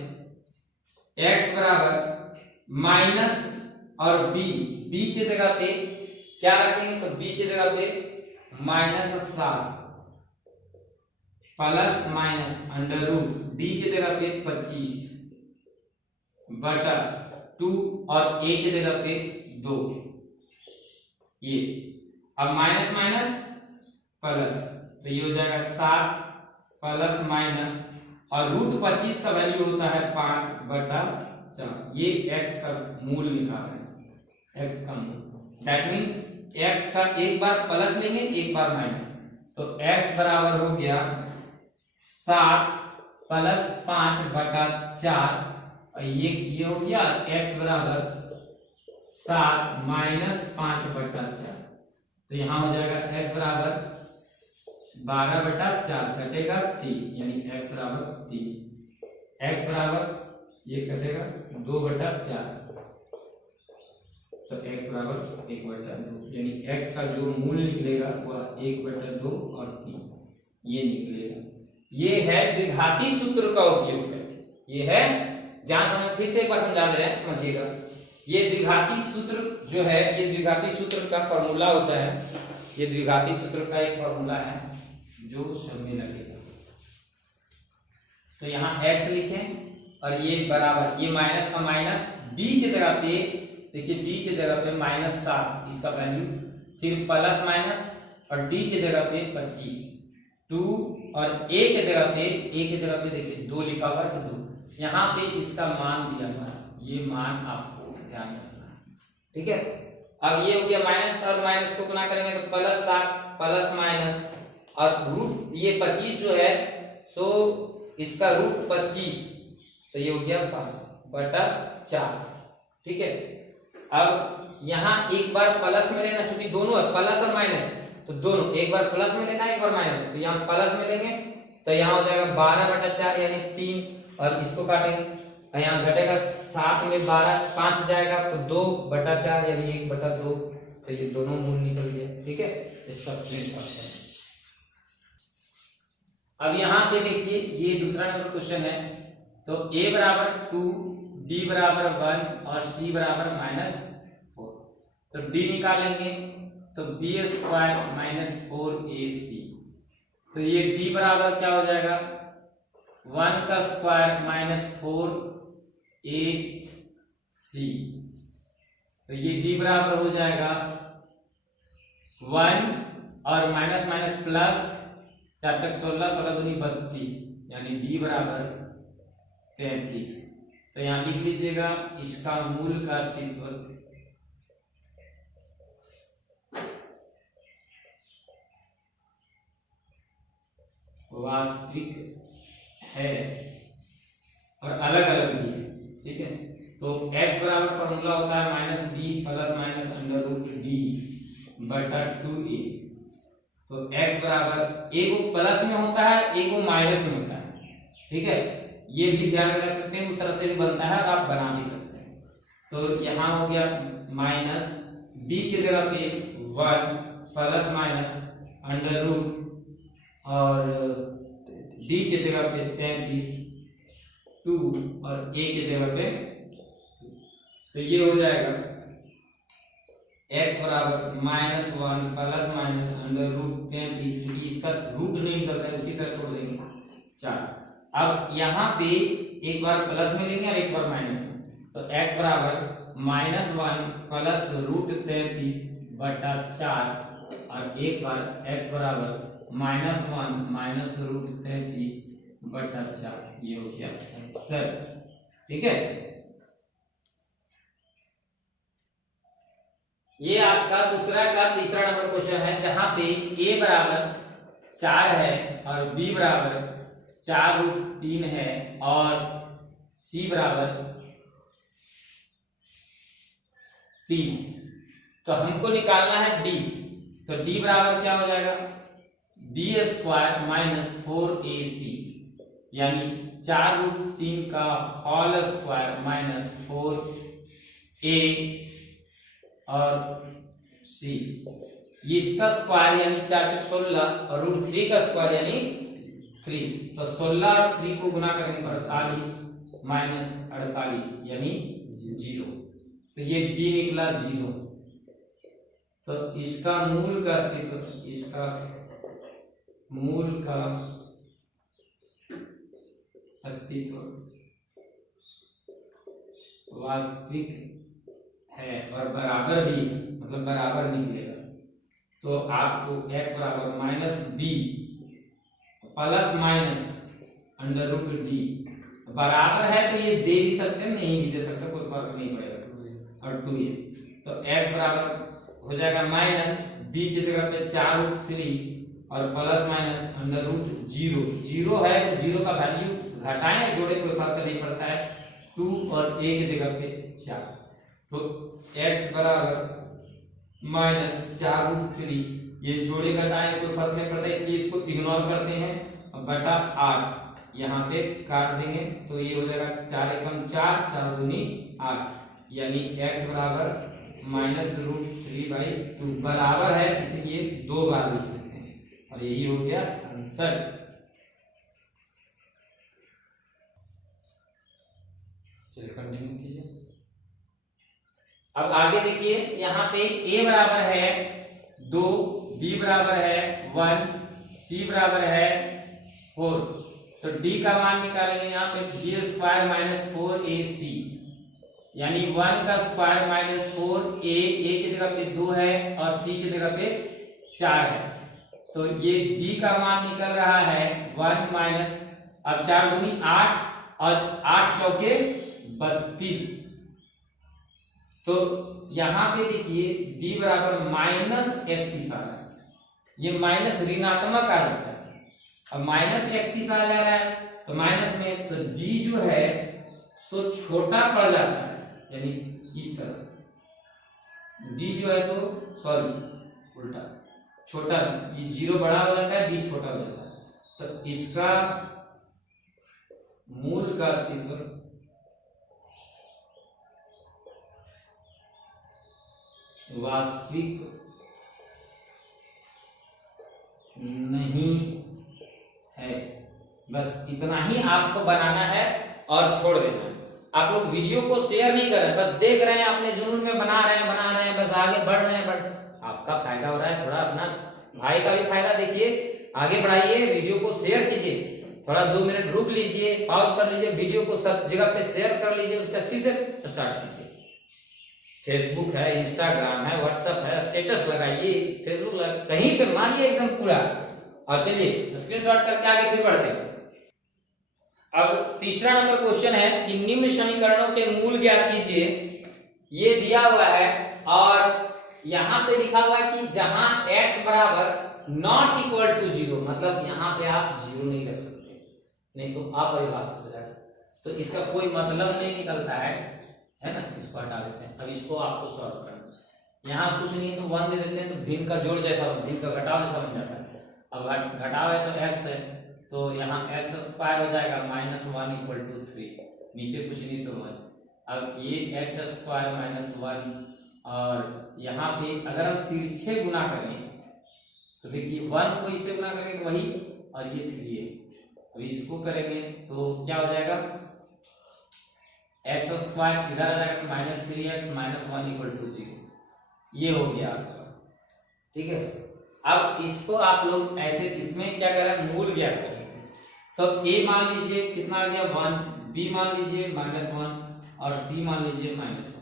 x बराबर माइनस और b के जगह पे क्या रखेंगे, तो b की जगह पे -7 plus minus under root d की जगह पे 25 बटा 2 और a की जगह पे 2, ये अब माइनस माइनस प्लस, तो ये हो जाएगा 7 प्लस माइनस और रूट 25 का वैल्यू होता है 5 बटा 4, ये x का मूल निकाल रहे हैं, x का मूल। दैट मीन्स x का एक बार प्लस लेंगे एक बार माइनस, तो x बराबर हो गया 7 प्लस 5 बटा 4, और ये हो गया x बराबर 7 माइनस 5 बटा 4, तो यहां हो जाएगा x बराबर 12 बटा 4 कटेगा 3, यानी x बराबर 3, x बराबर ये कटेगा 2 बटा 4, तो x बराबर 1 बटा 2, यानी x का जो मूल निकलेगा वह 1 बटा 2 और 3 ये निकलेगा। ये है द्विघाती सूत्र का उपयोग करके, ये है, जहां समझ फिर से एक बार समझा दे रहे हैं, समझिएगा। ये द्विघाती सूत्र जो है, ये द्विघाती सूत्र का फॉर्मूला होता है, ये द्विघाती सूत्र का एक फॉर्मूला है जो सब में लगेगा। तो यहाँ x लिखें और ये बराबर, ये माइनस का माइनस, b की जगह पे देखिए, b की जगह पे -7 इसका वैल्यू, फिर प्लस माइनस और d की जगह पे 25, 2 और a की जगह पे देखिए 2 लिखा हुआ है, तो 2 यहाँ पे इसका मान दिया हुआ है, ये मान आपको ध्यान रखना है, ठीक है। अब ये हो गया माइनस और माइनस को गुना करेंगे तो प्लस 7 प्लस माइनस और रूट ये 25 जो है, सो इसका रूट 25, तो ये हो गया 5 बटा 4, ठीक है। अब यहाँ एक बार प्लस में लेना, चूंकि दोनों है प्लस और माइनस, तो दोनों एक बार प्लस में लेना एक बार माइनस, तो यहाँ प्लस में लेंगे तो यहाँ हो जाएगा 12 बटा 4 यानी 3, और इसको काटेंगे और यहाँ घटेगा 7 में 12 5 जाएगा तो 2 बटा 4 यानी 1 बटा 2, तो ये दोनों मूल निकल गए, ठीक है। इसका स्क्रीनशॉट करें। अब यहाँ पे देखिए, ये दूसरा नंबर क्वेश्चन है, तो a बराबर 2, b बराबर 1 और c बराबर -4, तो d निकालेंगे तो b स्क्वायर -4ac, तो ये d बराबर क्या हो जाएगा, 1 का स्क्वायर -4ac, तो ये d बराबर हो जाएगा 1 और माइनस माइनस प्लस, 4 चक 16, 16 दूनी 32, यानी d बराबर 33, तो यहाँ लिख लीजिएगा इसका मूल का अस्तित्व वास्तविक है और अलग अलग भी है, ठीक है। तो x बराबर फॉर्मूला होता है -b plus minus under root d बटा 2a, तो x बराबर एक वो प्लस में होता है एक वो माइनस में होता है, ठीक है। ये भी ध्यान में रख सकते हैं, उस तरह से भी बनता है और आप बना भी सकते हैं। तो यहाँ हो गया माइनस b की जगह पे 1 प्लस माइनस अंडर रूट और d की जगह पे 33, 2 और a की जगह पे, तो ये हो जाएगा x बराबर -1 प्लस माइनस अंडर रूट 33, क्योंकि इसका रूट नहीं निकलता है उसी तरह छोड़ देंगे 4। अब यहाँ पे एक बार प्लस में लेंगे और एक बार माइनस में, तो x बराबर -1 प्लस रूट 33 बटा 4 और एक बार x बराबर -1 माइनस रूट 33 बटा 4, ये हो गया आंसर, ठीक है। ये आपका दूसरा का तीसरा नंबर क्वेश्चन है, जहां पे a बराबर 4 है और b बराबर 4√3 है और c बराबर 3। तो हमको निकालना है d। तो d बराबर क्या हो जाएगा, b² माइनस 4ac, यानी 4√3 का होल स्क्वायर माइनस 4a और c। इसका स्क्वायर यानी 4 × 16 और √3 का स्क्वायर यानी 3। तो 16 और 3 को गुना करेंगे तो 48 माइनस 48 यानी 0। तो ये d निकला 0। तो इसका मूल का अस्तित्व, इसका मूल का अस्तित्व वास्तविक है और बराबर भी, मतलब बराबर निकलेगा। तो आपको x बराबर minus b plus minus √d बराबर है, तो ये दे भी सकते हैं, नहीं भी दे सकते, कोई फर्क नहीं पड़ेगा। और 2a, तो x बराबर हो जाएगा माइनस b की जगह पे 4√3 और प्लस माइनस √0। 0 है तो 0 का वैल्यू घटाएं जोड़े कोई फर्क नहीं पड़ता है। 2 और a की जगह पे 4, तो x बराबर माइनस 4√3, ये जोड़े घटाएं कोई फर्क नहीं पड़ता, इसलिए इसको इग्नोर करते हैं और बटा 8 यहाँ पे काट देंगे। तो ये हो जाएगा 4 × 4, 4 दूनी 8, यानी x बराबर माइनस √3/2 बराबर है, इसलिए 2 बार लिख देते हैं और यही हो गया आंसर। चलिए कंटिन्यू कीजिए। अब आगे देखिए, यहाँ पे a बराबर है 2, b बराबर है 1, c बराबर है 4। तो d का मान निकालेंगे यहाँ पे b² माइनस 4ac, यानी 1 का स्क्वायर माइनस 4a, a की जगह पे 2 है और c की जगह पे 4 है। तो ये d का मान निकल रहा है 1 माइनस, अब 4 दूनी 8 और 8 चौके 32। तो यहाँ पे देखिए d बराबर माइनस 31 आ रहा है, ये माइनस ऋणात्मक आ जाता है। अब माइनस 31 आ जा रहा है तो माइनस में, तो d जो है सो छोटा पड़ जाता है, यानी इस तरह से d जो है सो, सॉरी उल्टा, छोटा, ये 0 बड़ा हो जाता है, d छोटा हो जाता है। तो इसका मूल का अस्तित्व वास्तविक नहीं है। बस इतना ही आपको बनाना है और छोड़ देना है। आप लोग वीडियो को शेयर नहीं कर रहे हैं, बस देख रहे हैं, अपने जुनून में बना रहे हैं, बस आगे बढ़ रहे हैं, आपका फायदा हो रहा है, थोड़ा अपना भाई का भी फायदा देखिए, आगे बढ़ाइए, वीडियो को शेयर कीजिए, थोड़ा 2 मिनट रुक लीजिए, पॉज कर लीजिए, वीडियो को सब जगह पे शेयर कर लीजिए, उसका फिर से स्टार्ट कीजिए। फेसबुक है, इंस्टाग्राम है, व्हाट्सएप है, स्टेटस लगाइए, फेसबुक कहीं पे मारिए एकदम पूरा। और चलिए स्क्रीनशॉट करके आगे फिर बढ़ते हैं। अब तीसरा नंबर क्वेश्चन है कि निम्न समीकरणों के मूल ज्ञात कीजिए। ये दिया हुआ है और यहाँ पे लिखा हुआ है कि जहां x बराबर नॉट इक्वल टू 0, मतलब यहाँ पे आप 0 नहीं रख सकते, नहीं तो अपरिभाषित हो जाएगा, तो इसका कोई मतलब नहीं निकलता है ना, इसको हटा देते हैं। अब इसको आपको सॉल्व करना, यहाँ कुछ नहीं तो 1 दे देते हैं, तो भिन्न का जोड़ जैसा, भिन्न का घटाव जैसा बन जाता है। अब घटाव है तो x है, तो यहाँ x² हो जाएगा -1 = 3, नीचे कुछ नहीं तो 1। अब ये x² -1, और यहाँ पे अगर हम तिरछे गुना करें तो देखिए 1 को इससे गुना करेंगे वही, और ये 3 है, अब इसको करेंगे तो क्या हो जाएगा, x² इधर आ जाएगा -3x -1 = 0, ये हो गया आपका, ठीक है। अब इसको आप लोग ऐसे, इसमें क्या करें, मूल ज्ञात करें। तो a मान लीजिए कितना आ गया 1, b मान लीजिए -1 और c मान लीजिए -1।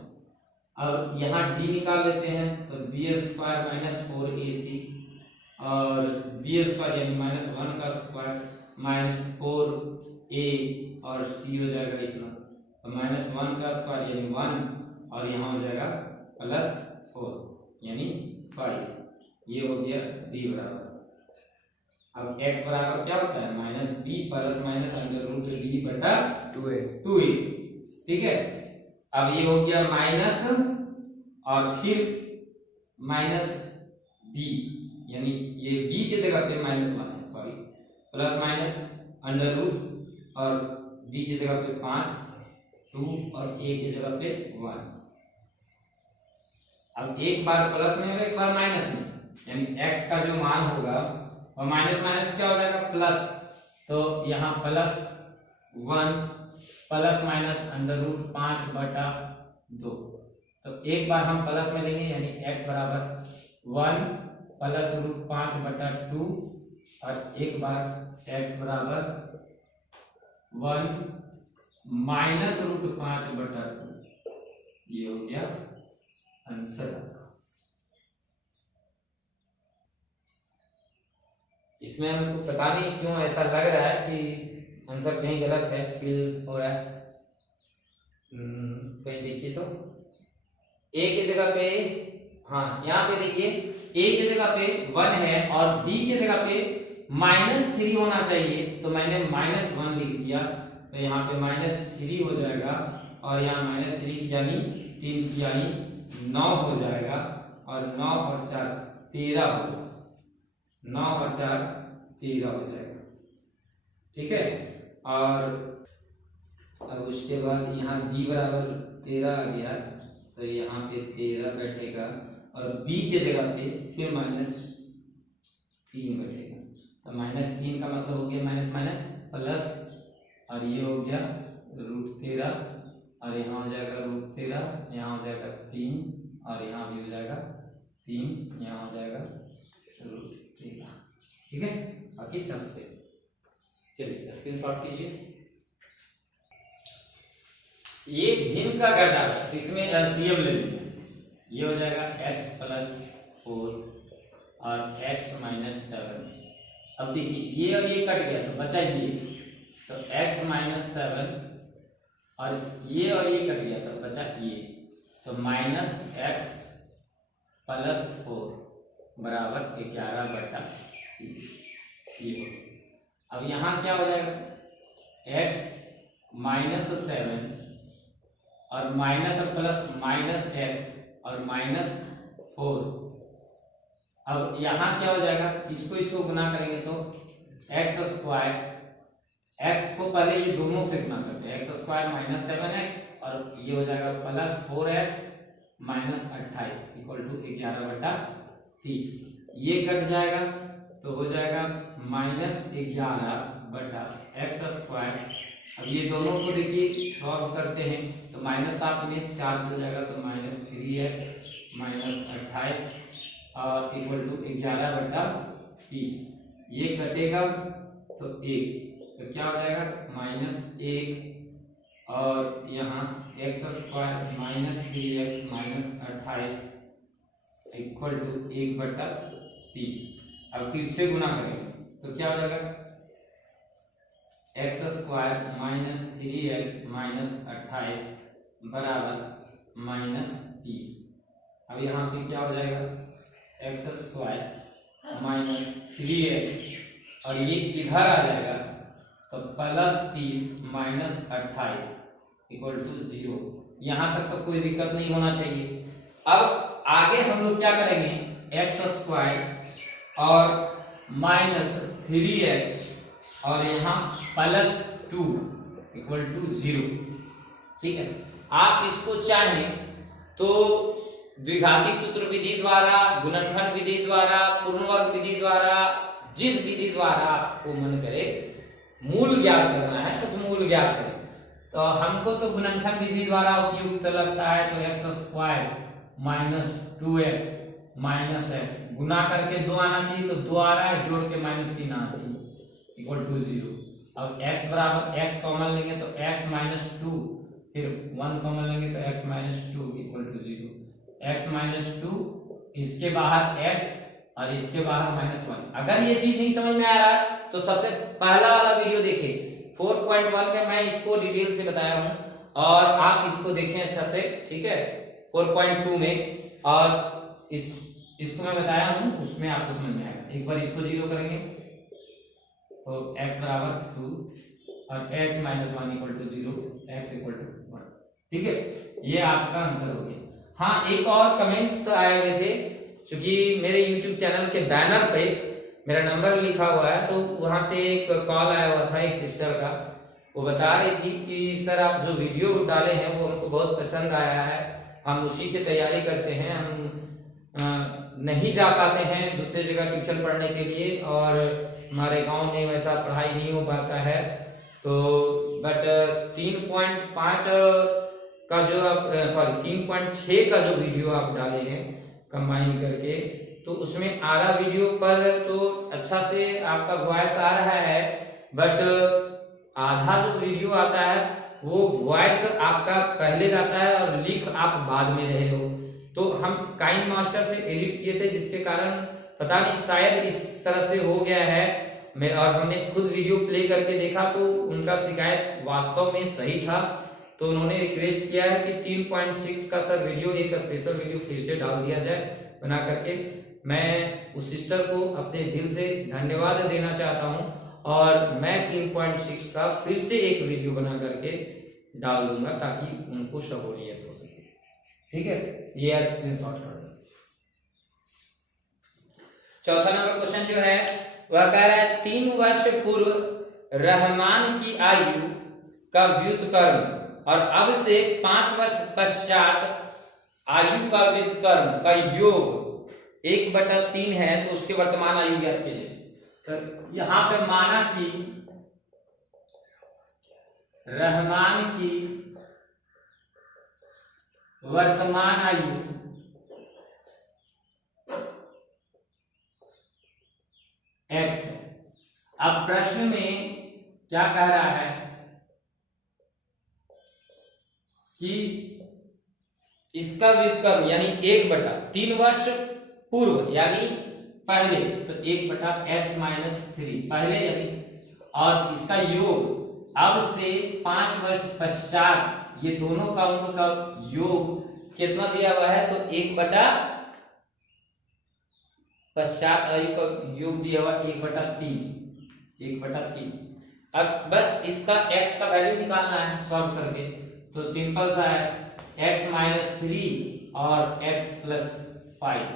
अब यहाँ d निकाल लेते हैं, तो b² -4ac और b² यानी -1 का स्क्वायर -4a और c हो जाएगा इतना, तो -1 का स्क्वायर यानी 1 और यहाँ हो जाएगा +4। यानी 5, ये हो गया d बराबर। अब x बराबर क्या होता है minus b plus minus under root b बटा 2a, ठीक है। अब ये हो गया माइनस और फिर माइनस बी, यानी ये b की जगह पे -1 है, sorry, plus minus under root और d की जगह पे 5, 2 और a की जगह पे 1। अब एक बार प्लस में और एक बार माइनस में, यानी x का जो मान होगा और माइनस माइनस क्या हो जाएगा प्लस, तो यहाँ +1 प्लस माइनस अंडर रूट 5 बटा 2। तो एक बार हम प्लस में लेंगे यानी x बराबर 1 प्लस रूट 5 बटा 2 और एक बार x बराबर 1 माइनस रूट 5 बटा 2। ये हो गया आंसर। इसमें हमको पता नहीं क्यों ऐसा लग रहा है कि आंसर कहीं गलत है, फील हो रहा है। कहीं देखिए तो a की जगह पे, हाँ यहाँ पे देखिए a की जगह पे 1 है और b की जगह पे -3 होना चाहिए, तो मैंने -1 लिख दिया, तो यहाँ पे -3 हो जाएगा और यहाँ -3 यानी 3 यानी 9 हो जाएगा और 9 और 4 13 हो जाएगा, 9 और 4 13 हो जाएगा, ठीक है। और अब उसके बाद यहाँ b बराबर 13 आ गया, तो यहाँ पे 13 बैठेगा और b के जगह पे फिर -3 बैठेगा, तो -3 का मतलब हो गया माइनस माइनस प्लस, और ये हो गया √13 और यहाँ हो जाएगा √13, यहाँ हो जाएगा 3 और यहाँ भी हो जाएगा 3, यहाँ हो जाएगा √13, ठीक है। बाकी सबसे चलिए स्क्रीनशॉट कीजिए। ये भिन्न का घटा है तो इसमें एलसीएम ले लेंगे, ये हो जाएगा x + 4 और x - 7। अब देखिए ये और ये कट गया तो बचा ये, तो x - 7 और ये कट गया तो बचा ये, तो -x + 4 बराबर 11/30। ये अब यहाँ क्या हो जाएगा x - 7 और माइनस और प्लस -x और -4। अब यहाँ क्या हो जाएगा, इसको गुना करेंगे तो x², x को पहले ये दोनों से गुना करते हैं, x² - 7x और ये हो जाएगा +4x - 28 = 11/30। ये कट जाएगा तो हो जाएगा -11/x²। अब ये दोनों को देखिए सॉल्व करते हैं तो -7 में 4 हो जाएगा, तो -3x - 28 और = 11/30। ये कटेगा तो 1, तो क्या हो जाएगा -1 और यहाँ x² - 3x - 28 = 1/30। अब फिर से गुना करेंगे तो क्या हो जाएगा x² - 3x - 28 बराबर -30। अब यहाँ पे क्या हो जाएगा x² - 3x और ये इधर आ जाएगा तो +30 - 28 = 0। यहाँ तक तो कोई दिक्कत नहीं होना चाहिए। अब आगे हम लोग क्या करेंगे, x² और -3x और यहाँ +2 = 0, ठीक है। आप इसको चाहें तो द्विघाती सूत्र विधि द्वारा, गुणनखंड विधि द्वारा, पूर्णवर्ग विधि द्वारा, जिस विधि द्वारा आपको मन करे मूल ज्ञात करना है तो मूल ज्ञात करें। तो हमको तो गुणनखंड विधि द्वारा उपयुक्त लगता है, तो x² - 2x - x गुना करके 2 आना चाहिए, तो 2 आ रहा है, जोड़ के -3 आना चाहिए = 0। अब x बराबर x कॉमन लेंगे तो x - 2, फिर 1 कॉमन लेंगे तो x - 2 = 0। x - 2 इसके बाहर x और इसके बाहर -1। अगर ये चीज नहीं समझ में आ रहा तो सबसे पहला वाला वीडियो देखें, 4.1 में मैं इसको डिटेल से बताया हूं और आप इसको देखें अच्छा से, ठीक है। 4.2 में और इसको मैं बताया हूं, उसमें आपको समझ में आएगा। एक बार इसको 0 करेंगे तो x बराबर 2 और x minus 1 equal to 0, x equal to 1। ठीक है, ये आपका आंसर हो गया। हाँ, एक और कमेंट्स आए हुए थे, क्योंकि मेरे YouTube चैनल के बैनर पे मेरा नंबर लिखा हुआ है, तो वहां से एक कॉल आया हुआ था एक सिस्टर का। वो बता रही थी कि सर आप जो वीडियो डाले हैं वो हमको बहुत पसंद आया है, हम उसी से तैयारी करते हैं, हम नहीं जा पाते हैं दूसरे जगह ट्यूशन पढ़ने के लिए, और हमारे गांव में वैसा पढ़ाई नहीं हो पाता है, तो बट 3.5 का जो आप 3.6 का जो वीडियो आप डाले हैं कंबाइन करके, तो उसमें आधा वीडियो पर तो अच्छा से आपका वॉइस आ रहा है, बट आधा जो वीडियो आता है वो वॉइस आपका पहले जाता है और लिख आप बाद में रहे हो। तो हम काइन मास्टर से एडिट किए थे, जिसके कारण पता नहीं शायद इस तरह से हो गया है। और हमने खुद वीडियो प्ले करके देखा तो उनका शिकायत वास्तव में सही था, तो उन्होंने रिक्वेस्ट किया है कि 3.6 का सर वीडियो, एक स्पेशल वीडियो फिर से डाल दिया जाए बना करके। मैं उस सिस्टर को अपने दिल से धन्यवाद देना चाहता हूं, और मैं 3.6 का फिर से एक वीडियो बना करके डाल दूंगा ताकि उनको सहूलियत हो सके। ठीक है, ये स्क्रीनशॉट कर लो। चौथा नंबर क्वेश्चन जो है वह कह रहा है 3 वर्ष पूर्व रहमान की आयु का व्युत्क्रम और अब से 5 वर्ष पश्चात आयु का व्युत्क्रम का योग 1/3 है, तो उसके वर्तमान आयु ज्ञात कीजिए। तो यहां पे माना कि रहमान की वर्तमान आयु x है। अब प्रश्न में क्या कह रहा है कि इसका व्युत्क्रम यानी 1/3 वर्ष पूर्व यानी पहले, तो 1/x माइनस 3 पहले यानी, और इसका योग अब से 5 वर्ष पश्चात, ये दोनों का उनका योग कितना दिया हुआ है, तो 1/, पश्चात आयु का योग दिया हुआ 1/3, 1/3। अब बस इसका x का वैल्यू निकालना है सॉल्व करके, तो सिंपल सा है, x माइनस 3 और x प्लस 5,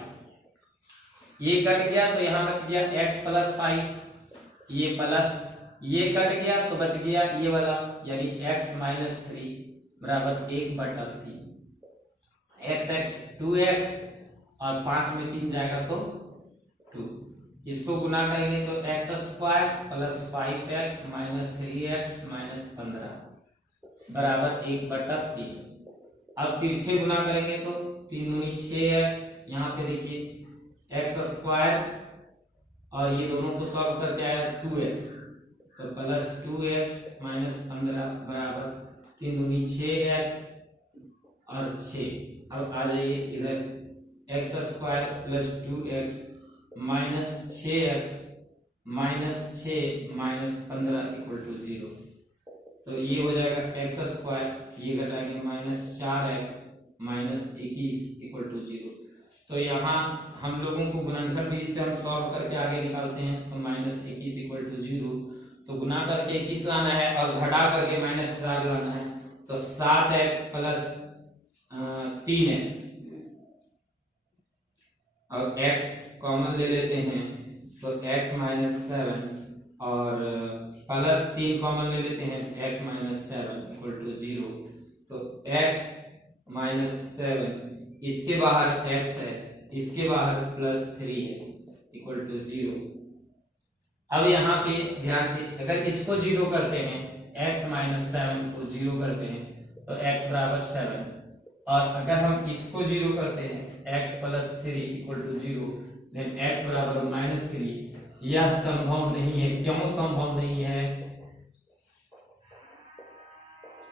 ये कट गया तो यहाँ बच गया x प्लस 5, ये प्लस, ये कट गया तो बच गया ये वाला, यानी x माइनस 3 बराबर 1/3, x 2x और 5 में 3 जाएगा तो 2, इसको गुना करेंगे तो x square plus 5x minus 3x minus 15 बराबर 1/3। अब तिरछे गुना करेंगे तो 3 दूनी 6x, यहाँ पे देखिए x स्क्वायर और ये दोनों को सॉल्व करके आया 2x, तो प्लस 2x माइनस 15 बराबर 3 दूनी 6x और 6। अब आ जाइए इधर, x square plus 2x minus 6x minus 6 minus 15 equal to 0, तो ये हो जाएगा x स्क्वायर, ये घटाएंगे minus 4x minus 21 equal to 0। तो यहाँ हम लोगों को गुणनफल विधि से हम सॉल्व करके आगे निकालते हैं, तो माइनस 21 इक्वल टू 0, तो गुना करके 21 लाना है और घटा करके माइनस 4 लाना है, तो 7x प्लस 3x, और x कॉमन ले लेते हैं तो x माइनस 7 और प्लस 3 कॉमन ले लेते हैं, x माइनस 7 इक्वल टू 0, तो x माइनस 7, इसके बाहर x है, इसके बाहर प्लस 3 है इक्वल टू 0। अब यहाँ पे ध्यान से अगर इसको 0 करते हैं, x माइनस 7 को 0 करते हैं तो x बराबर 7, और अगर हम इसको 0 करते हैं x plus 3 equal to 0, then x बराबर माइनस 3। यह संभव नहीं है। क्यों संभव नहीं है?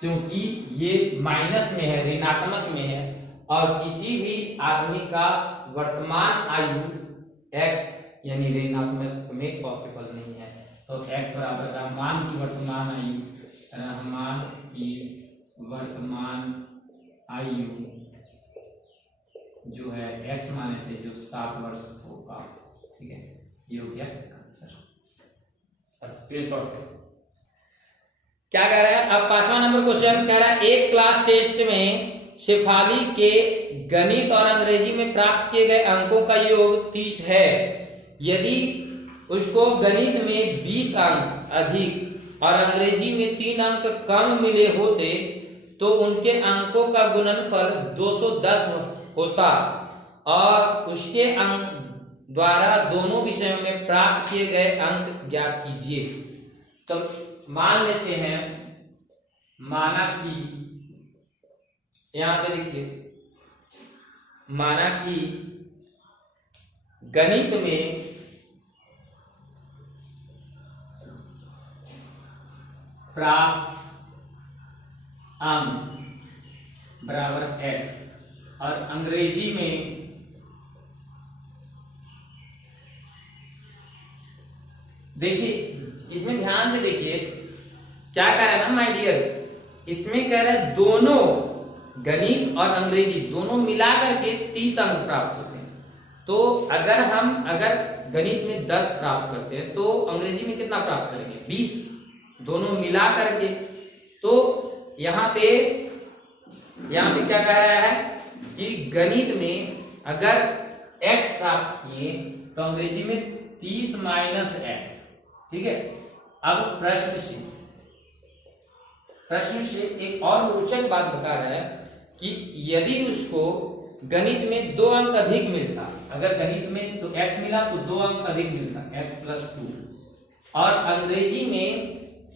क्योंकि ये माइनस में है, ऋणात्मक में है, और किसी भी आदमी का वर्तमान आयु x यानी ऋणात्मक में पॉसिबल नहीं है। तो x बराबर रहमान की वर्तमान आयु, रहमान की वर्तमान आयु जो है x माने थे जो 7 वर्ष होगा। ठीक है, ये हो गया आंसर। स्क्रीनशॉट करें। क्या कह रहा है अब 5वां नंबर क्वेश्चन कह रहा है एक क्लास टेस्ट में शेफाली के गणित और अंग्रेजी में प्राप्त किए गए अंकों का योग 30 है। यदि उसको गणित में 20 अंक अधिक और अंग्रेजी में 3 अंक कम मिले होते तो उनके अंकों का गुणनफल 210 होता और उसके अंक द्वारा दोनों विषयों में प्राप्त किए गए अंक ज्ञात कीजिए। तो मान लेते हैं, माना कि यहां पे देखिए, माना कि गणित में प्राप्त अंक बराबर x और अंग्रेजी में देखिए, इसमें ध्यान से देखिए क्या कह रहा है ना माय डियर, इसमें कह रहा है दोनों गणित और अंग्रेजी दोनों मिला करके 30 अंक प्राप्त होते हैं। तो अगर गणित में 10 प्राप्त करते हैं तो अंग्रेजी में कितना प्राप्त करेंगे 20, दोनों मिला करके। तो यहाँ पे क्या कह रहा है कि गणित में अगर x प्राप्त किए तो अंग्रेजी में 30 माइनस x। ठीक है, अब प्रश्न से एक और रोचक बात बता रहा है कि यदि उसको गणित में 2 अंक अधिक मिलता, अगर गणित में तो x मिला तो 2 अंक अधिक मिलता x + 2, और अंग्रेजी में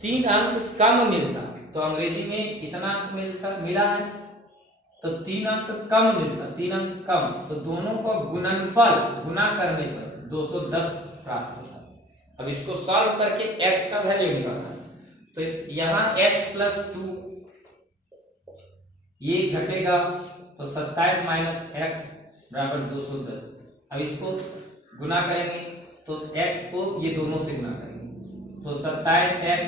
3 अंक कम मिलता, तो अंग्रेजी में इतना अंक मिला है तो 3 अंक कम मिलता, 3 अंक कम, तो दोनों को गुणनफल गुना करने पर 210 प्राप्त होता। अब इसको सॉल्व करके x का वैल्यू निकालना है। तो यहाँ x + 2 ये घटेगा तो 27 माइनस x बराबर 210। अब इसको गुना करेंगे तो x को ये दोनों से गुना करेंगे तो 27x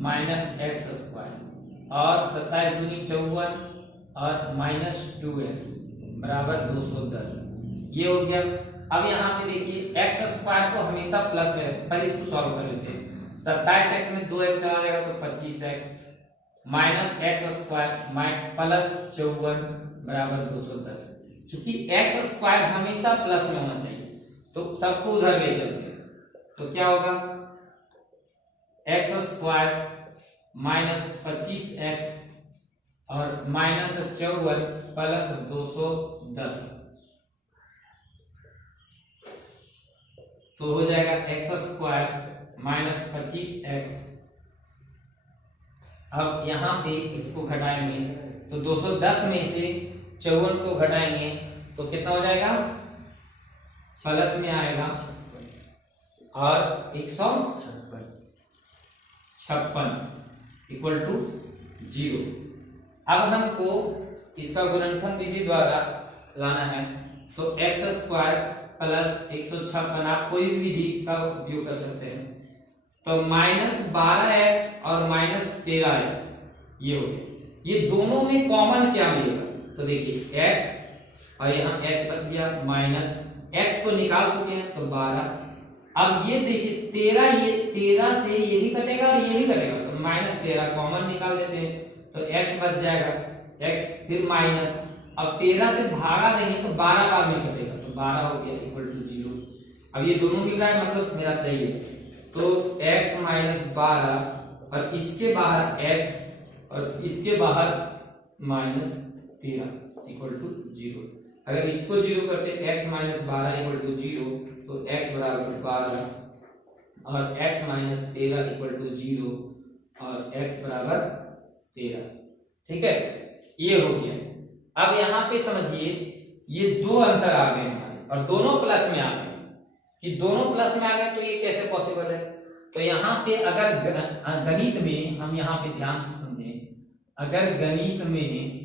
माइनस x स्क्वायर और 27 दूनी 54 और माइनस 2x बराबर 210, ये हो गया। अब यहाँ पे देखिए x स्क्वायर को हमेशा प्लस में रखें, पहले इसको सॉल्व कर लेते हैं। 27x में 2x आ जाएगा तो 25x minus x square plus 54 बराबर 210। चूंकि x स्क्वायर हमेशा प्लस में होना चाहिए तो सबको उधर ले चलते हैं, तो क्या होगा x स्क्वायर माइनस 25x और माइनस 54 प्लस 210, तो हो जाएगा x स्क्वायर माइनस 25x। अब यहाँ पे इसको घटाएंगे तो 210 में से 54 को घटाएंगे तो कितना हो जाएगा, प्लस में आएगा और 156 इक्वल टू 0। अब हमको इसका गुणनखंड विधि द्वारा लाना है तो x स्क्वायर प्लस 156, आप कोई भी विधि का उपयोग कर सकते हैं, तो माइनस 12x और माइनस 13x ये हो गया। ये दोनों में कॉमन क्या मिलेगा, तो देखिए x और यहाँ x बच गया, माइनस x को निकाल चुके हैं तो 12। अब ये देखिए 13, ये 13 से ये भी कटेगा और ये भी कटेगा, तो माइनस 13 कॉमन निकाल देते हैं तो x बच जाएगा, x फिर माइनस, अब 13 से भागा देंगे तो 12 बार में कटेगा तो 12 हो गया इक्वल टू 0। अब ये दोनों मिल रहा है मतलब मेरा सही है, तो x माइनस 12 और इसके बाहर x और इसके बाहर माइनस 13 इक्वल टू 0। अगर इसको 0 करते x माइनस 12 इक्वल टू 0 तो x बराबर 12 और x माइनस 13 इक्वल टू 0 और x बराबर 13। ठीक है, ये हो गया। अब यहाँ पे समझिए ये 2 आंसर आ गए हमारे और दोनों प्लस में आ गए, कि दोनों प्लस में आ गए तो ये कैसे पॉसिबल है। तो यहाँ पे अगर गणित में हम यहाँ पे ध्यान से समझें, अगर गणित में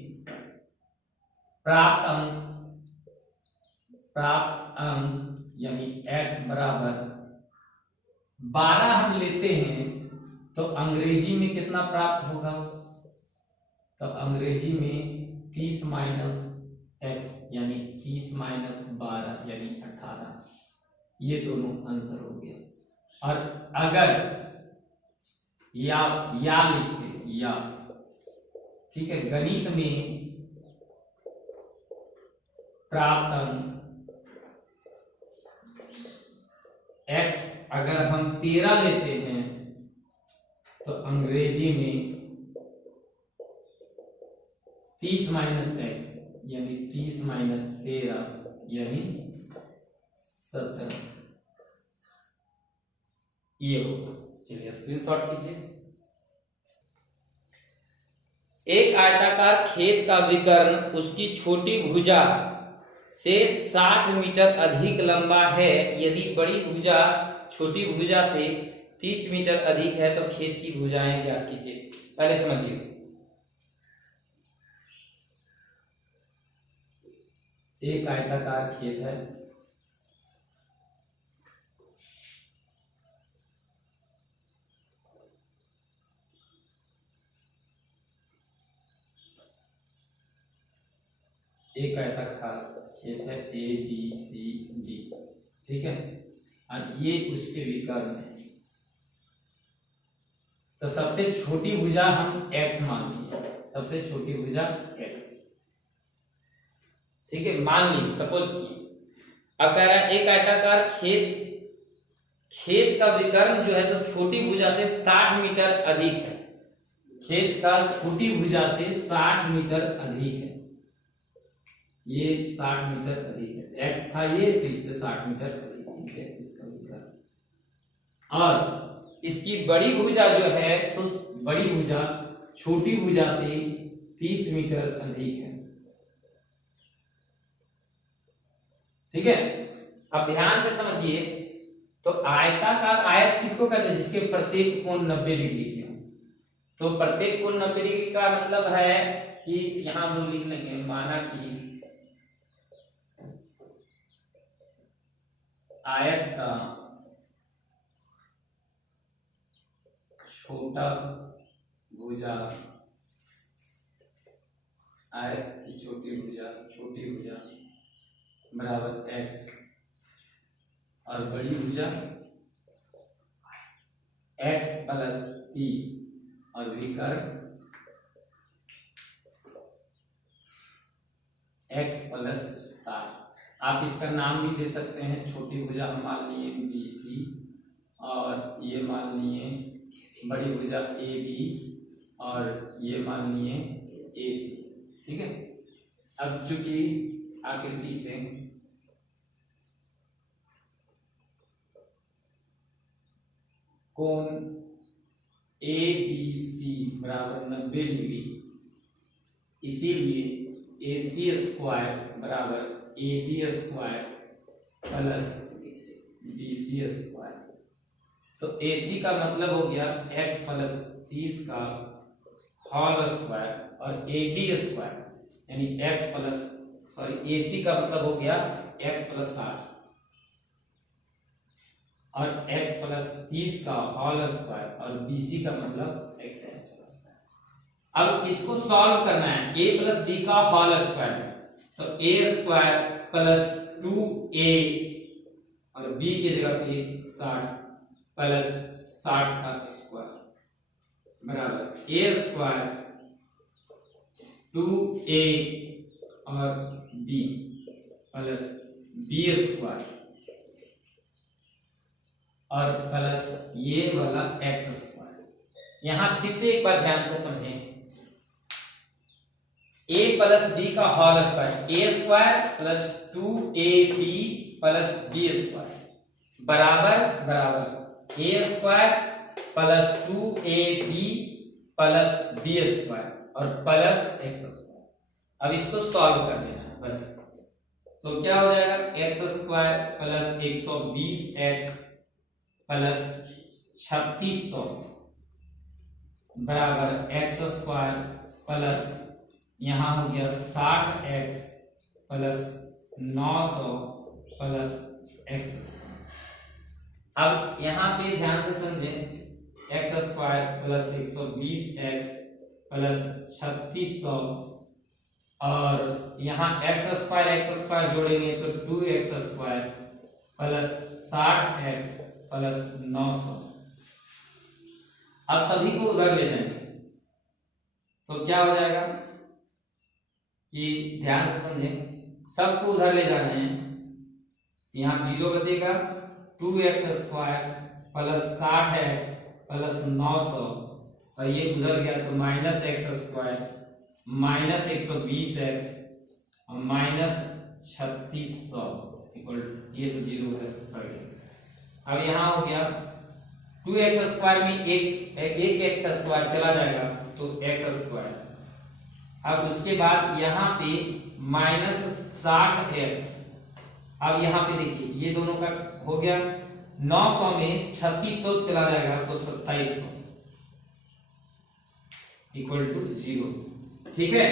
प्राप्त अंक यानी x बराबर 12 हम लेते हैं तो अंग्रेजी में कितना प्राप्त होगा, तो अंग्रेजी में 30 माइनस एक्स यानी 30 माइनस 12 यानी 18। ये दोनों आंसर हो गया। और अगर या लिखते या, ठीक है, गणित में प्राप्त अंक x अगर हम 13 लेते हैं तो अंग्रेजी में 30 माइनस एक्स यानी 30 माइनस 13 यानी 17 ये होगा। चलिए स्क्रीनशॉट कीजिए। एक आयताकार खेत का विकर्ण उसकी छोटी भुजा से 60 मीटर अधिक लंबा है। यदि बड़ी भुजा छोटी भुजा से 30 मीटर अधिक है तो खेत की भुजाएं ज्ञात कीजिए। पहले समझिए, एक आयताकार खेत है, एक आयताकार खेत है ए बी सी डी, ठीक है, और ये उसके विकर्ण है। तो सबसे छोटी भुजा हम x मान लीजिए, सबसे छोटी भुजा x, ठीक है, मान लीजिए, सपोज की। अब कह रहा है एक आयताकार खेत का विकर्ण जो है सो छोटी भुजा से 60 मीटर अधिक है। खेत का छोटी भुजा से 60 मीटर अधिक है, ये 60 मीटर अधिक है, x था ये, तो इससे 60 मीटर अधिक है इसका विकर्ण। और इसकी बड़ी भुजा जो है सो बड़ी भुजा छोटी भुजा से 30 मीटर अधिक है, ठीक है। अब ध्यान से समझिए, तो आयताकार, आयत किसको कहते हैं? जिसके प्रत्येक कोण 90 डिग्री के हो। तो प्रत्येक कोण 90 डिग्री का मतलब है कि यहां हम लोग लिख लेंगे, माना कि आयत का छोटा भुजा, आयत की छोटी भुजा बराबर x और बड़ी भुजा x प्लस 30 और विकर्ण x प्लस 60। आप इसका नाम भी दे सकते हैं। छोटी भुजा हम मान लिए BC और ये मान लिए बड़ी भुजा AB और ये मान लिए AC, ठीक है। अब चूंकि आकृति से कोण ABC बराबर 90 डिग्री, इसीलिए AC स्क्वायर बराबर AB square plus BC square. तो AC का मतलब हो गया x प्लस 30 का होल स्क्वायर और AB स्क्वायर यानी AC का मतलब हो गया x प्लस 60 और x प्लस 30 का होल स्क्वायर और BC का मतलब x है। अब इसको सॉल्व करना है। a प्लस b का होल स्क्वायर है, तो a स्क्वायर प्लस 2a और b की जगह पे 60 प्लस 60 का स्क्वायर बराबर a स्क्वायर 2a और b प्लस b स्क्वायर और प्लस ये वाला x स्क्वायर। यहां फिर से एक बार ध्यान से समझें, a प्लस b का whole square, a square plus 2ab plus b square बराबर a square plus 2ab plus b square और प्लस x स्क्वायर। अब इसको सॉल्व कर देना है बस। तो क्या हो जाएगा? x square plus 120x plus 3600 बराबर x स्क्वायर प्लस यहाँ हो गया 60x प्लस 900 प्लस x। अब यहाँ पे ध्यान से समझें, x square plus 120x plus 3600 और यहाँ एक्स स्क्वायर जोड़ेंगे तो 2x² प्लस 60x प्लस 900। अब सभी को उधर ले जाएंगे तो क्या हो जाएगा कि ध्यान से समझें, सबको उधर ले जाना है। यहाँ 0 बचेगा, 2x² प्लस 60x प्लस 900 और ये उधर गया तो -x² माइनस 120x और माइनस 3600 इक्वल, ये तो 0 है पड़ गया। अब यहाँ हो गया 2x² में एक x² चला जाएगा तो x²। अब उसके बाद यहाँ पे -60x। अब यहाँ पे देखिए ये दोनों का हो गया, 900 में 3600 चला जाएगा तो 2700 इक्वल टू 0। ठीक है,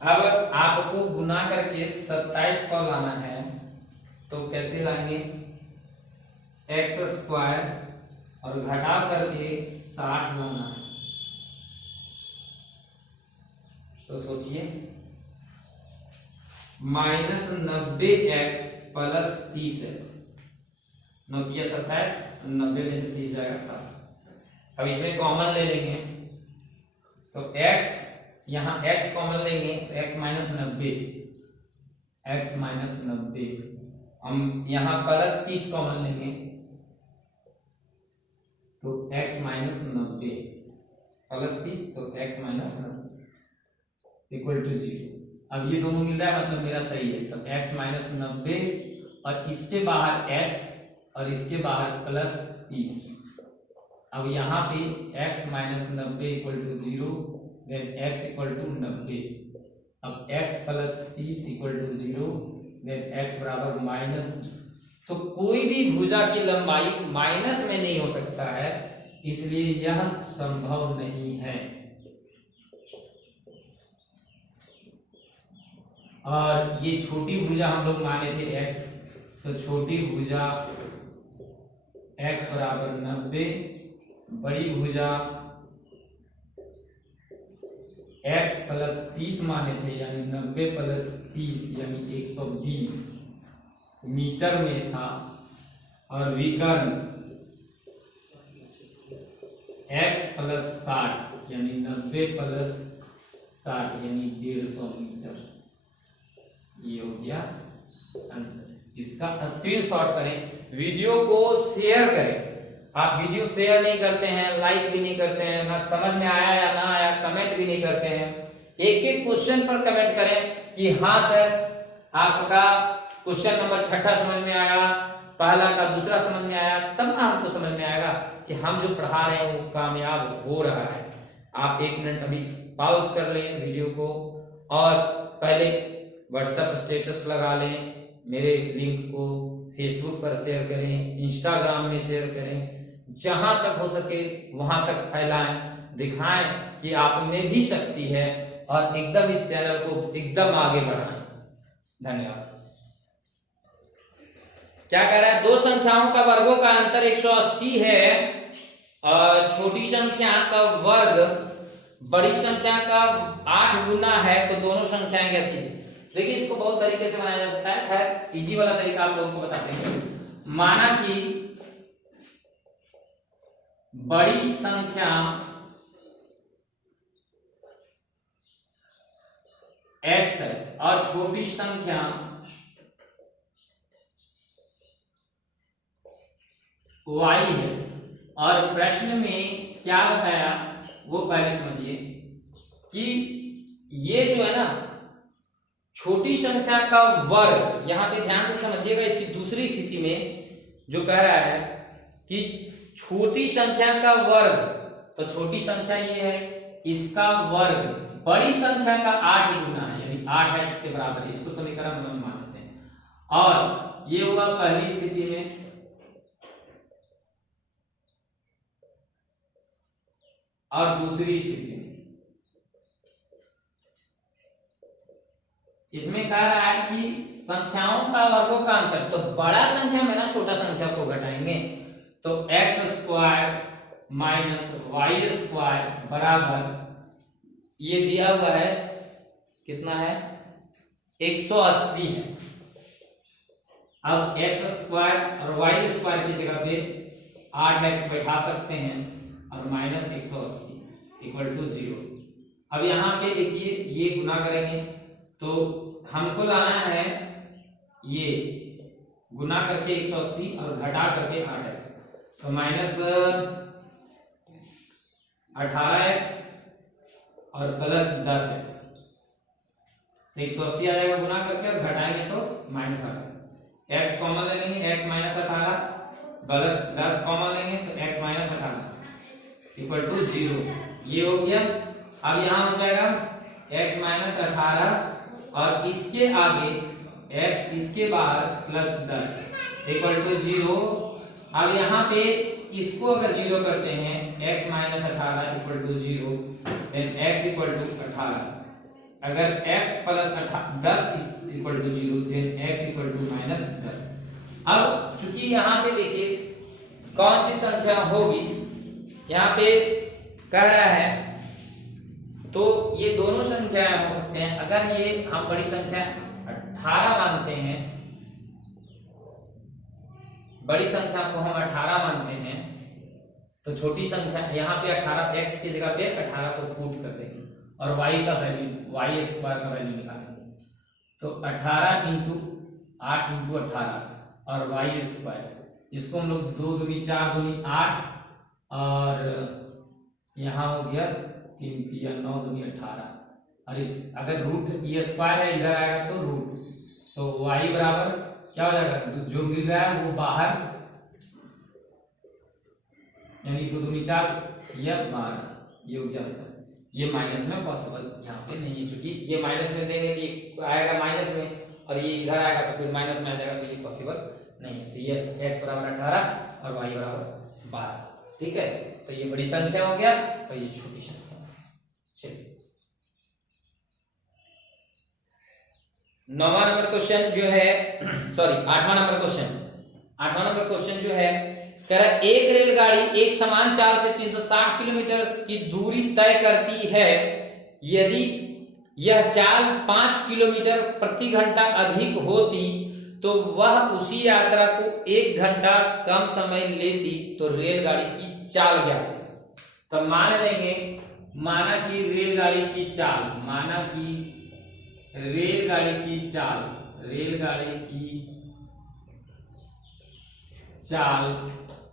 अब आपको गुना करके 2700 लाना है तो कैसे लाएंगे, x² और घटा करके 60 लाना है। तो सोचिए -90x प्लस 30x, 9 किया 27, 90 में से 30 जाएगा 7। अब इसमें कॉमन ले लेंगे तो x, यहाँ x कॉमन लेंगे तो x माइनस 90, हम यहाँ प्लस 30 कॉमन लेंगे तो x माइनस 90 प्लस 30 तो x माइनस 90 इक्वल टू 0। अब ये दोनों मिल रहा है मतलब मेरा सही है, तो x माइनस 90 और इसके बाहर x और इसके बाहर प्लस 30। अब यहाँ पे x minus 90 equal to 0, then x equal to 90। अब x plus 30 equal to 0, then x बराबर -30। तो कोई भी भुजा की लंबाई माइनस में नहीं हो सकता है, इसलिए यह संभव नहीं है। और ये छोटी भुजा हम लोग माने थे x, तो छोटी भुजा x बराबर 90, बड़ी भुजा x प्लस 30 माने थे यानी 90 प्लस 30 यानी 120 मीटर में था, और विकर्ण x प्लस 60 यानी 90 प्लस 60 यानी 150 मीटर। ये हो गया आंसर। इसका स्क्रीनशॉट करें, वीडियो को शेयर करें। आप वीडियो शेयर नहीं करते हैं, लाइक भी नहीं करते हैं, ना समझ में आया या ना आया कमेंट भी नहीं करते हैं। एक एक क्वेश्चन पर कमेंट करें कि हाँ सर आपका क्वेश्चन नंबर 6 समझ में आया, पहला का दूसरा समझ में आया, तब ना हमको समझ में आएगा कि हम जो पढ़ा रहे हैं वो कामयाब हो रहा है। आप 1 मिनट अभी पॉज कर लें वीडियो को और पहले व्हाट्सएप स्टेटस लगा लें, मेरे लिंक को फेसबुक पर शेयर करें, इंस्टाग्राम में शेयर करें, जहां तक हो सके वहां तक फैलाएं, दिखाएं कि आप में भी शक्ति है और एकदम इस चैनल को एकदम आगे बढ़ाएं। धन्यवाद। क्या कह रहा है, दो संख्याओं का वर्गों का अंतर 180 है और छोटी संख्या का वर्ग बड़ी संख्या का 8 गुना है, तो दोनों संख्याएं ज्ञात कीजिए। देखिए इसको बहुत तरीके से बनाया जा सकता है, खैर इजी वाला तरीका आप लोगों को बताते हैं। माना कि बड़ी संख्या x है और छोटी संख्या y है, और प्रश्न में क्या बताया वो पहले समझिए कि ये जो है ना छोटी संख्या का वर्ग, यहां पे ध्यान से समझिएगा, इसकी दूसरी स्थिति में जो कह रहा है कि छोटी संख्या का वर्ग, तो छोटी संख्या ये है, इसका वर्ग बड़ी संख्या का 8 गुना है यानी 8 है इसके बराबर है, इसको समीकरण में मानते हैं। और ये हुआ पहली स्थिति में, और दूसरी स्थिति में इसमें कह रहा है कि संख्याओं का वर्गों का अंतर, तो बड़ा संख्या में ना छोटा संख्या को घटाएंगे तो x² माइनस y² बराबर ये दिया हुआ है कितना है 180 है। अब एक्स स्क्वायर और वाई स्क्वायर की जगह पे 8x बैठा सकते हैं और माइनस 180 इक्वल टू 0। अब यहाँ पे देखिए ये गुना करेंगे तो हमको लाना है ये गुना करके 180 और घटा करके 8x, तो माइनस 18x और प्लस 10x, तो 180 आ जाएगा गुना करके और घटाएंगे तो माइनस 8x। x कॉमन ले लेंगे x माइनस 18 प्लस 10 कॉमन लेंगे तो x माइनस 18 इक्वल टू 0। ये हो गया। अब यहाँ हो जाएगा x माइनस 18 और इसके आगे x इसके बाहर प्लस 10 इक्वल टू 0। अब यहाँ पे इसको अगर 0 करते हैं x minus 18 equal to 0 then x equal to 18। अगर x plus 10 equal to 0 then x equal to minus 10। अब चूंकि यहाँ पे देखिए कौन सी संख्या होगी यहाँ पे कह रहा है, तो ये दोनों संख्याएं हो सकते हैं। अगर ये हम बड़ी संख्या 18 मानते हैं, बड़ी संख्या को हम 18 मानते हैं, तो छोटी संख्या यहाँ पे 18 x की जगह पे 18 को पुट कर देंगे और y का वैल्यू y स्क्वायर का वैल्यू निकालेंगे। तो 18 इंटू 8 इंटू 18 और y स्क्वायर, इसको हम लोग 2 दूनी 4 दूनी 8 और यहाँ हो गया 3 3 9 दूनी 18 और इस अगर रूट ये स्क्वायर है इधर आएगा तो रूट, तो y बराबर क्या हो जाएगा, जो मिल रहा है वो बाहर यानी 2 दूनी 4 या 12, ये हो गया आंसर। ये माइनस में पॉसिबल यहाँ पे नहीं है, क्योंकि ये माइनस में देंगे कि आएगा माइनस में और ये इधर आएगा तो फिर माइनस में आ जाएगा, तो ये पॉसिबल नहीं है। तो ये x बराबर 18 और y बराबर 12। ठीक है, तो ये बड़ी संख्या हो गया और ये छोटी संख्या। चलिए 9वां नंबर क्वेश्चन जो है सॉरी 8वां नंबर क्वेश्चन जो है कह रहा है एक रेलगाड़ी एक समान चाल से 360 किलोमीटर की दूरी तय करती है। यदि यह चाल 5 किलोमीटर प्रति घंटा अधिक होती तो वह उसी यात्रा को 1 घंटा कम समय लेती, तो रेलगाड़ी की चाल क्या है। तो मान लेंगे, माना कि रेलगाड़ी की चाल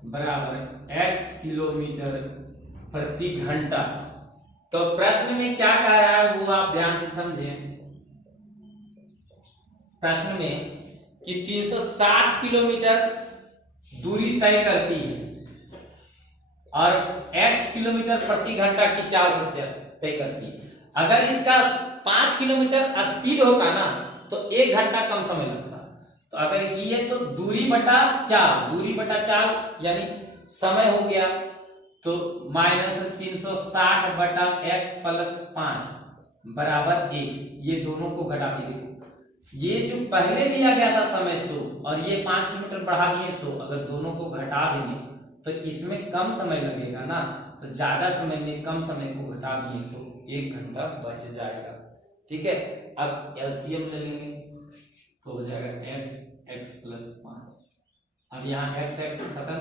बराबर x किलोमीटर प्रति घंटा। तो प्रश्न में क्या कह रहा है वो आप ध्यान से समझें। प्रश्न में कि 360 किलोमीटर दूरी तय करती है और x किलोमीटर प्रति घंटा की चाल से तय करती है। अगर इसका 5 किलोमीटर स्पीड होता ना तो 1 घंटा कम समय लगता। तो अगर इसकी है तो दूरी बटा चाल यानी समय हो गया, तो माइनस 360 बटा x प्लस 5 बराबर 1। ये दोनों को घटा दीजिए। ये जो पहले दिया गया था समय 100 और ये 5 किलोमीटर बढ़ा दिए 100, अगर दोनों को घटा देंगे तो इसमें कम समय लगेगा ना, तो ज्यादा समय में कम समय को घटा दिए तो 1 घंटा बच जाएगा। ठीक है, अब एलसीएम ले लेंगे तो हो जाएगा x प्लस 5। अब यहाँ x खत्म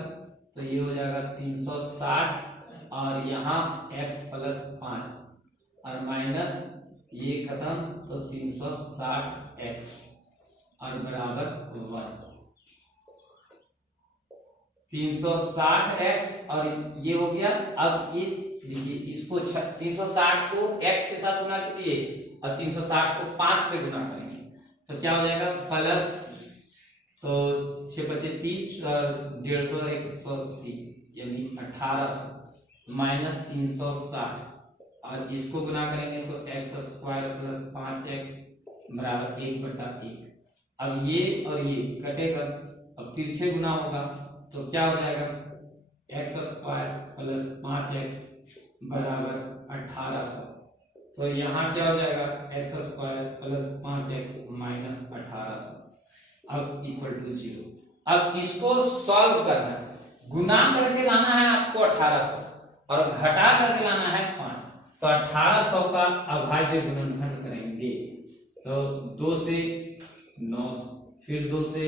तो ये हो जाएगा 360 और यहाँ x प्लस 5 और माइनस ये खत्म तो 360x और बराबर 1। 360x और ये हो गया। अब ये देखिए इसको 360 को x के साथ गुना कीजिए और 360 को 5 से गुना करेंगे तो क्या हो जाएगा प्लस, तो 6 × 5 = 30 और 150 180 यानी 1800 माइनस 360 और इसको गुना करेंगे तो x स्क्वायर प्लस 5x बराबर 1/1। अब ये और ये कटेगा, अब तिरछे गुना होगा तो क्या हो जाएगा x स्क्वायर प्लस 5x बराबर 1800। तो यहाँ क्या हो जाएगा x square plus 5x minus 1800 अब इक्वल टू 0। अब इसको सॉल्व करना है, गुना करके लाना है आपको 1800 और घटा करके लाना है 5। तो 1800 का अभाज्य गुणनखंड करेंगे। तो 2 से 9, फिर 2 से,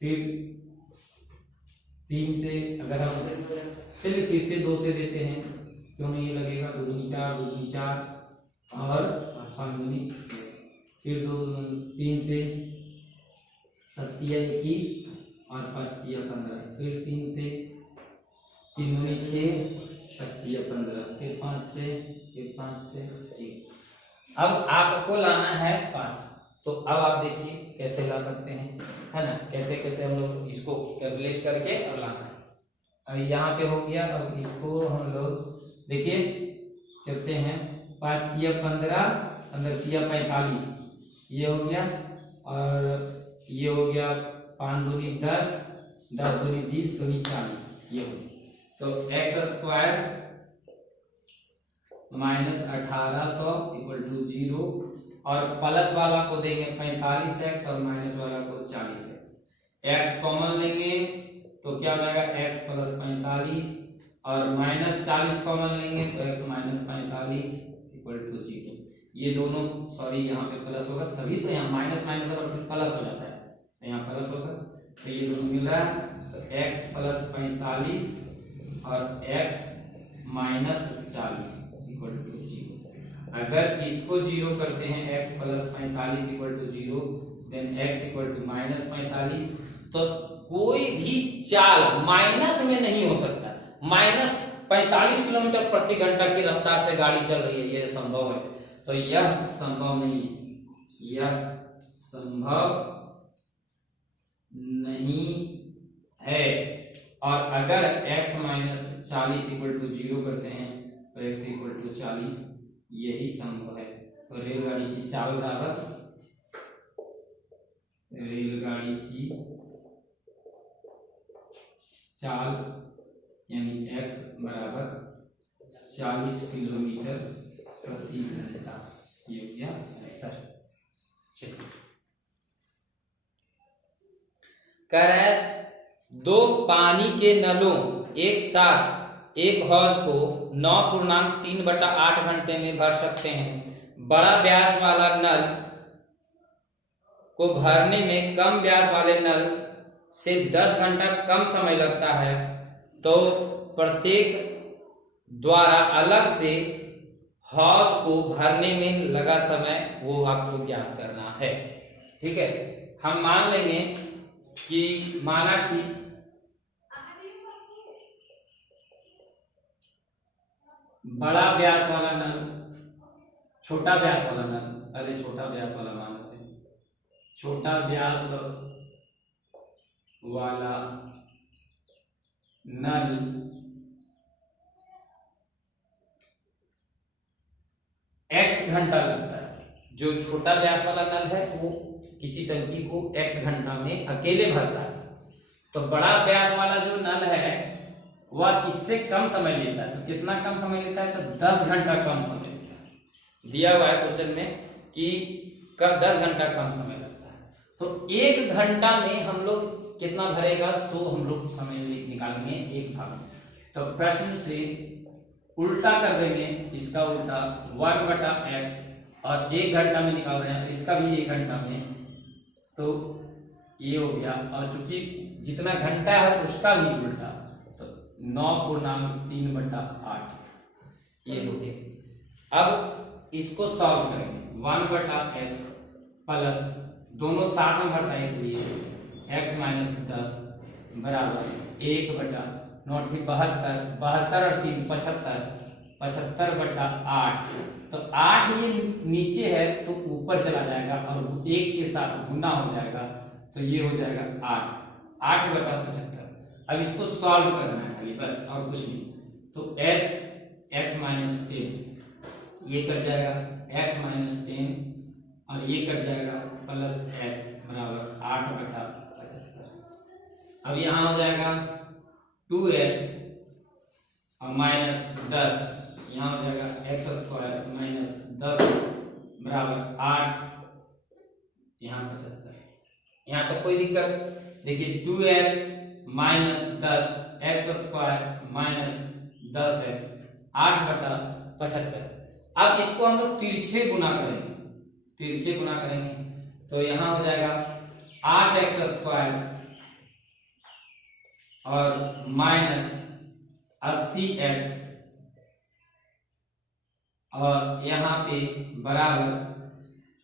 फिर 3 से, अगर हम चलिए फिर से 2 से देते हैं, क्यों नहीं ये लगेगा, 2 दूनी 4, 2 दूनी 4 और 5 दूनी, फिर 3 से 7 या 21 और 5 या 15, फिर 3 से 3 दूनी 6, 7 या 15, फिर 5 से, फिर 5 से 1। अब आपको लाना है 5। तो अब आप देखिए कैसे ला सकते हैं, है ना, कैसे कैसे हम लोग इसको कैलकुलेट करके अब लाना है। अब यहाँ पे हो गया, अब इसको हम लोग देखिए करते हैं, 5 या 15, 15 या 45, ये हो गया, और ये हो गया 5 दूनी 10, 10 दूनी 20, दूनी 40, ये हो गया। तो x square minus 1800 equal to 0, और प्लस वाला को देंगे 45x और माइनस वाला को 40x। x कॉमन लेंगे तो क्या हो जाएगा, x प्लस 45, और माइनस 40 कॉमन लेंगे तो x माइनस 45 इक्वल टू 0। ये दोनों, सॉरी यहाँ पे प्लस होगा, तभी तो यहाँ माइनस माइनस और फिर प्लस हो जाता है, तो यहाँ प्लस होगा, तो ये दोनों मिल रहा है। तो x प्लस 45 और x माइनस 40 इक्वल टू 0। अगर इसको 0 करते हैं, x plus 45 equal to 0, then x equal to minus 45, तो कोई भी चाल माइनस में नहीं हो सकता। माइनस 45 किलोमीटर प्रति घंटा की रफ्तार से गाड़ी चल रही है, यह संभव है? तो यह संभव नहीं है, यह संभव नहीं है। और अगर x माइनस 40 इक्वल टू 0 करते हैं तो x इक्वल टू 40, यही संभव है। तो रेलगाड़ी की चाल बराबर, रेलगाड़ी की चाल यानी x बराबर 40 किलोमीटर प्रति घंटा, ये हो गया आंसर। चलिए, कह रहा है 2 पानी के नलों एक साथ एक हौज को 9.3/8 घंटे में भर सकते हैं। बड़ा व्यास वाला नल को भरने में कम व्यास वाले नल से 10 घंटा कम समय लगता है, तो प्रत्येक द्वारा अलग से हौज को भरने में लगा समय वो आपको ज्ञात करना है। ठीक है, हम मान लेंगे कि माना कि बड़ा व्यास वाला नल, छोटा व्यास वाला नल, पहले छोटा व्यास वाला मान लेते हैं, छोटा व्यास वाला नल x घंटा लगता है। जो छोटा व्यास वाला नल है वो किसी टंकी को x घंटा में अकेले भरता है। तो बड़ा व्यास वाला जो नल है वह इससे कम समय लेता है। तो कितना कम समय लेता है? तो 10 घंटा कम समय लेता है। दिया हुआ है क्वेश्चन में कि कब 10 घंटा कम समय लगता है। तो 1 घंटा में हम लोग कितना भरेगा, तो हम लोग समय निकालेंगे 1 भाग। तो प्रश्न से उल्टा कर देंगे, इसका उल्टा 1/x, और 1 घंटा में निकाल रहे हैं, इसका भी 1 घंटा में, तो ये हो गया। और चूंकि जितना घंटा है उसका भी उल्टा, तो 9.3/8 ये हो गया। अब इसको सॉल्व करेंगे, 1/x प्लस, दोनों साथ में भरता है इसलिए x माइनस 10 बराबर 1/72, 72 और 3 75, 75/8। तो 8 ये नीचे है तो ऊपर चला जाएगा और 1 के साथ गुना हो जाएगा, तो ये हो जाएगा 8/75। अब इसको सॉल्व करना है खाली, बस और कुछ नहीं। तो x माइनस 10 ये कट जाएगा, x माइनस 10 और ये कट जाएगा, प्लस x बराबर 8/75। अब यहाँ हो जाएगा 2x और माइनस 10, यहाँ हो जाएगा x² माइनस 10 बराबर 8, यहाँ 75। यहाँ तक कोई दिक्कत? देखिए 2x minus 10 x square minus 10x 8/75। अब इसको हम लोग तिरछे गुना करेंगे तो यहाँ हो जाएगा 8x स्क्वायर और माइनस 80x और यहाँ पे बराबर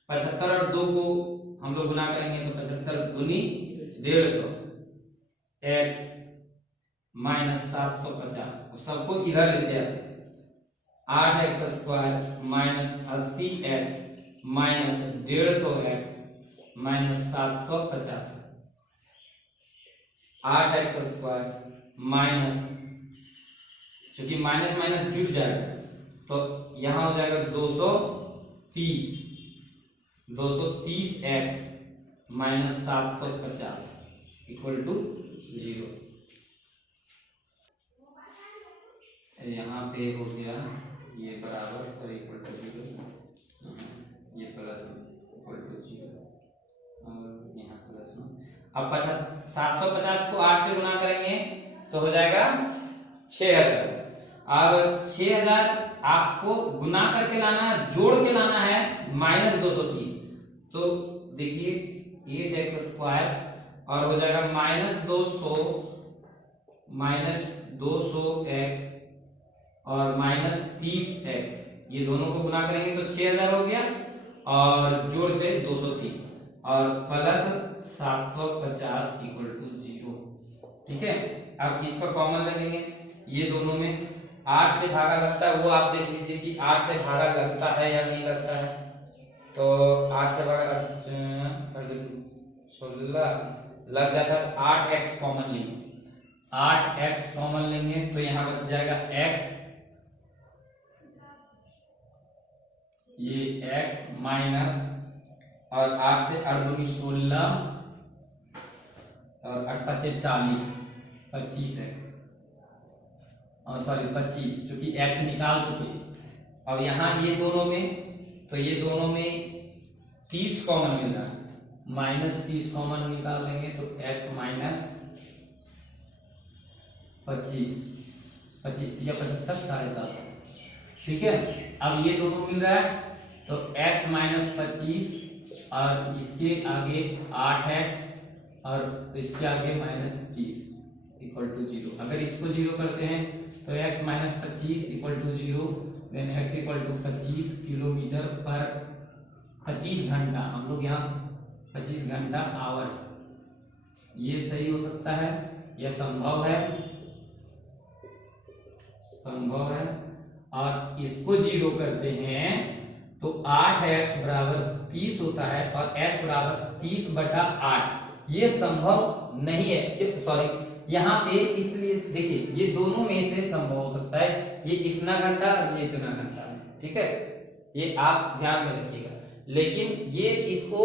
75 और 2 को हम लोग गुना करेंगे तो 75 दूनी 150 x माइनस 750। सबको इधर लेते आते 8x square minus 80x minus 150x minus 750। 8x square minus, चूंकि माइनस माइनस जुड़ जाएगा तो यहां हो जाएगा 230x माइनस 750 इक्वल टू 0। यहाँ पे हो गया ये बराबर और इक्वल टू 0, ये प्लस इक्वल टू 0 और यहाँ प्लस में। अब 750 को 8 से गुना करेंगे तो हो जाएगा 6000। अब 6000 आपको गुना करके लाना, जोड़ के लाना है माइनस 230। तो देखिए 8x स्क्वायर और हो जाएगा माइनस 200x और माइनस 30x, ये दोनों को गुना करेंगे तो 6000 हो गया और जोड़ के 230 और प्लस 750 इक्वल टू 0। ठीक है, अब इसका कॉमन लगेंगे, ये दोनों में 8 से भागा लगता है, वो आप देख लीजिए कि 8 से भागा लगता है या नहीं लगता है। तो 8 से भागा 16 लग जाता है, 8x कॉमन लेंगे, 8x कॉमन लेंगे तो यहाँ बच जाएगा x, ये x माइनस और 8 से 8 दूनी 16 और 8 5 40, 25x और सॉरी 25, चूंकि x निकाल चुके। अब यहाँ ये दोनों में, तो ये दोनों में 30 कॉमन मिल रहा है, माइनस 30 कॉमन निकाल लेंगे तो x माइनस 25 या 75 7.5। ठीक है, अब ये दोनों मिल रहा है तो x माइनस 25 और इसके आगे 8x और इसके आगे माइनस 30 इक्वल टू 0। अगर इसको 0 करते हैं तो x minus 25 equal to 0, then x equal to 25 kilometre पर 25 घंटा, हम लोग यहाँ 25 घंटा आवर, ये सही हो सकता है, यह संभव है और इसको 0 करते हैं तो 8x बराबर 30 होता है और x बराबर 30/8, ये संभव नहीं है, सॉरी यहाँ पे, इसलिए देखिए ये दोनों में से संभव हो सकता है, ये इतना घंटा ये इतना घंटा। ठीक है, ये आप ध्यान में रखिएगा, लेकिन ये इसको,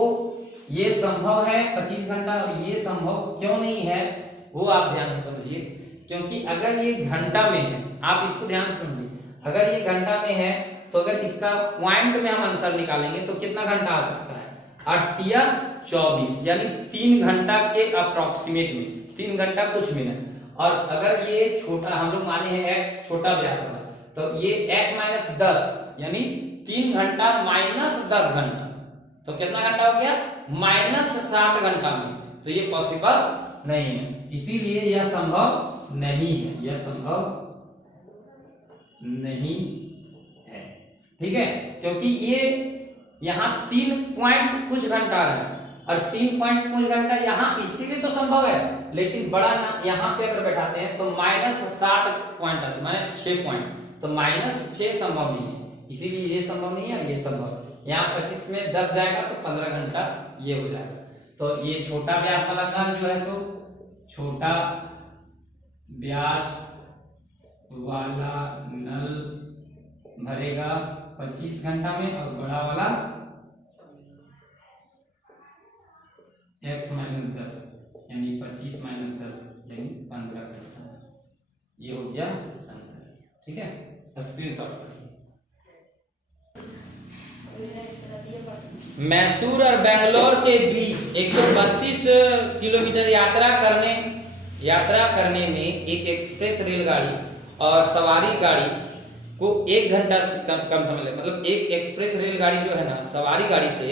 ये संभव है 25 घंटा और ये संभव क्यों नहीं है वो आप ध्यान से समझिए, क्योंकि अगर ये घंटा में है, आप इसको ध्यान से समझिए, अगर ये घंटा में है तो अगर इसका पॉइंट में हम आंसर निकालेंगे तो कितना घंटा आ सकता है, 8 या 24, यानी 3 घंटा के अप्रोक्सीमेट में, 3 घंटा कुछ मिनट। और अगर ये छोटा, हम लोग माने हैं x छोटा व्यास वाला, तो ये x माइनस 10 यानी 3 घंटा माइनस 10 घंटा, तो कितना घंटा हो गया, माइनस 60 घंटा में, तो ये पॉसिबल नहीं है, इसीलिए यह संभव नहीं है, यह संभव नहीं है। ठीक है, क्योंकि ये यहाँ 3 पॉइंट कुछ घंटा है और 3 पॉइंट कुछ घंटा यहाँ, इसके लिए तो संभव है, लेकिन बड़ा ना यहाँ पे अगर बैठाते हैं तो माइनस 60 पॉइंट आता है, माइनस 6 पॉइंट, तो माइनस 6 संभव नहीं है, इसीलिए ये संभव नहीं है, ये संभव। यहाँ 25 में 10 जाएगा तो 15 घंटा ये हो जाएगा। तो ये छोटा व्यास वाला नल जो है सो छोटा व्यास वाला नल भरेगा 25 घंटा में और बड़ा वाला x माइनस 10 यानी 25 माइनस 10 यानी 15 घंटा। ये हो गया आंसर। ठीक है, स्क्रीनशॉट। मैसूर और बेंगलोर के बीच 132 किलोमीटर यात्रा करने यात्रा करने में एक एक्सप्रेस रेलगाड़ी और सवारी गाड़ी को 1 घंटा कम समय लगे। मतलब एक एक्सप्रेस रेलगाड़ी जो है ना, सवारी गाड़ी से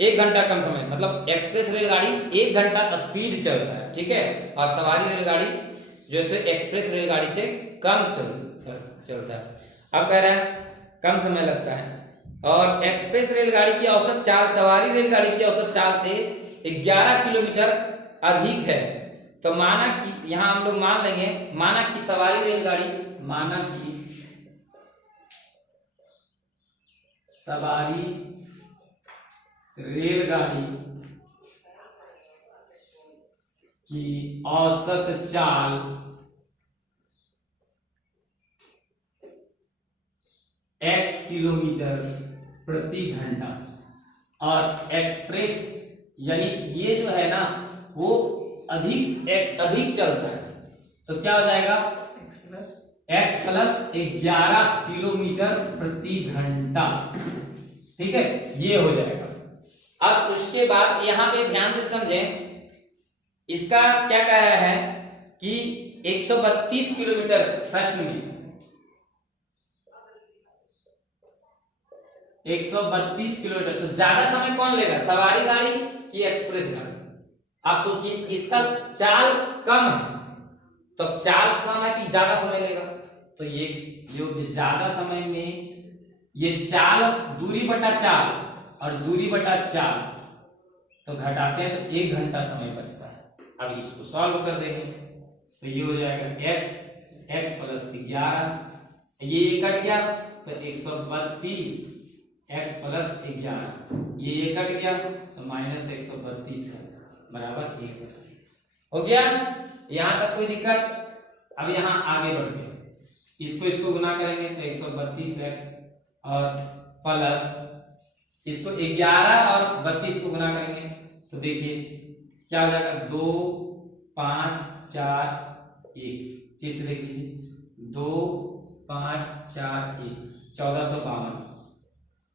1 घंटा कम समय, मतलब एक्सप्रेस रेलगाड़ी 1 घंटा स्पीड चलता है, ठीक है, और सवारी रेलगाड़ी जैसे एक्सप्रेस रेलगाड़ी से कम चलता है। अब कह रहे हैं कम समय लगता है, और एक्सप्रेस रेलगाड़ी की औसत चाल सवारी रेलगाड़ी की औसत चाल से 11 किलोमीटर अधिक है। तो माना कि यहां हम लोग मान लेंगे, माना कि सवारी रेलगाड़ी, माना कि सवारी रेलगाड़ी की औसत चाल x किलोमीटर प्रति घंटा, और एक्सप्रेस यानी ये जो है ना वो अधिक चलता है, तो क्या हो जाएगा x प्लस 11 किलोमीटर प्रति घंटा, ठीक है, ये हो जाएगा। अब उसके बाद यहां पे ध्यान से समझें, इसका क्या कह रहा है कि 132 किलोमीटर प्रश्न में 132 किलोमीटर, तो ज्यादा समय कौन लेगा, सवारी गाड़ी कि एक्सप्रेस गाड़ी? आप सोचिए, इसका चाल कम है, तो चाल कम है कि ज्यादा समय लेगा, तो ये जो ज्यादा समय में ये चाल दूरी बटा चाल और दूरी बटा चाल तो घटाते हैं तो 1 घंटा समय बचता है। अब इसको सॉल्व कर देंगे तो ये हो जाएगा x प्लस 11, ये कट गया तो 132 x प्लस 11, ये कट गया तो माइनस 132 बराबर 1 हो गया। यहां तक कोई दिक्कत? अब यहां आगे बढ़ते हैं, इसको गुना करेंगे तो 132x और प्लस इसको 11 और 32 को गुना करेंगे तो देखिए क्या हो जाएगा, 2 5 4 1, किस देखिए 2 5 4 1,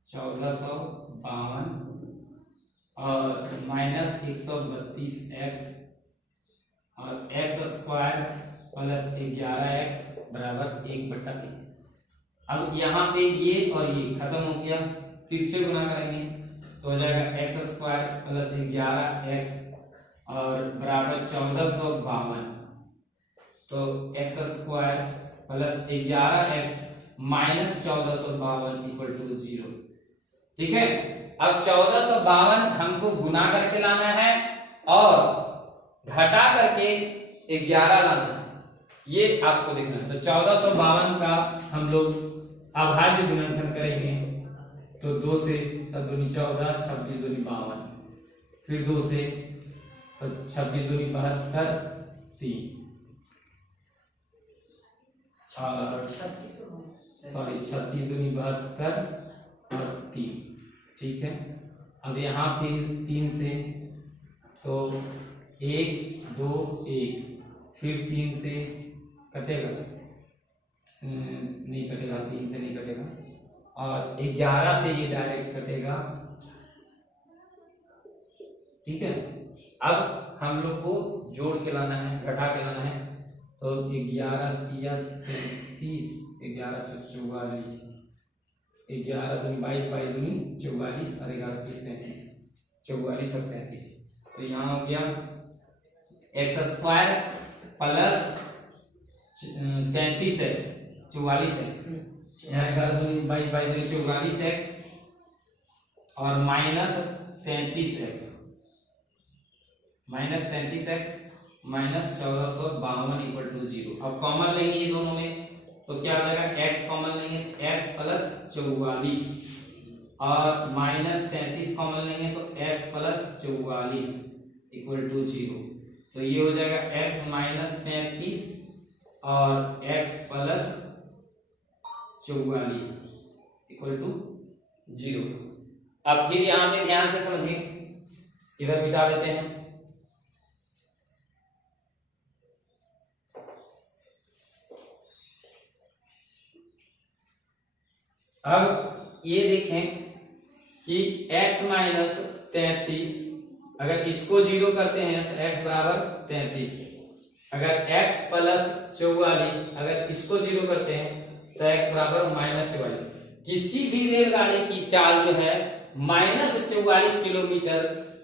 1452 और माइनस 132x और x स्क्वायर प्लस 11x बराबर 1/1। अब यहाँ पे ये और ये खत्म हो गया, तिरछे गुना करेंगे तो हो जाएगा x स्क्वायर प्लस 11x और बराबर 1452, तो x square plus 11x minus 1452 equal to 0, ठीक है। अब 1452 हमको गुना करके लाना है और घटा करके 11 लाना है, ये आपको देखना है। तो 1452 का हम लोग अभाज्य गुणनखंड करेंगे तो 2 से 7 दूनी 14, 26 दूनी 52, फिर 2 से तो 26 दूनी 72, 3 और 36 दूनी 72 और 3, ठीक है। अब यहाँ फिर 3 से तो 1 2 1, फिर 3 से कटेगा नहीं कटेगा, 3 से नहीं कटेगा, और 11 से ये डायरेक्ट कटेगा, ठीक है। अब हम लोग को जोड़ के लाना है, घटा के लाना है, तो 11 या 33, 11 44, 11 दूनी 22, 22 दूनी 44 और 11 33, 44 और 33, तो यहाँ हो गया x square plus 33x 44x, यहाँ 11 दूनी 22, 22 दूनी 44x और minus 33x minus 1452 equal to 0। अब कॉमन लेंगे ये दोनों में तो क्या हो जाएगा, x कॉमन लेंगे x प्लस 44 और माइनस 33 कॉमन लेंगे तो x प्लस 44 इक्वल टू 0, तो ये हो जाएगा x माइनस 33 और x प्लस 44 इक्वल टू 0। अब फिर यहां पे ध्यान से समझिए, इधर बिठा देते हैं, अब ये देखें कि x माइनस 33, अगर इसको 0 करते हैं तो x बराबर 33, अगर x प्लस 44, अगर इसको 0 करते हैं तो x बराबर -44। किसी भी रेलगाड़ी की चाल जो है -44 किलोमीटर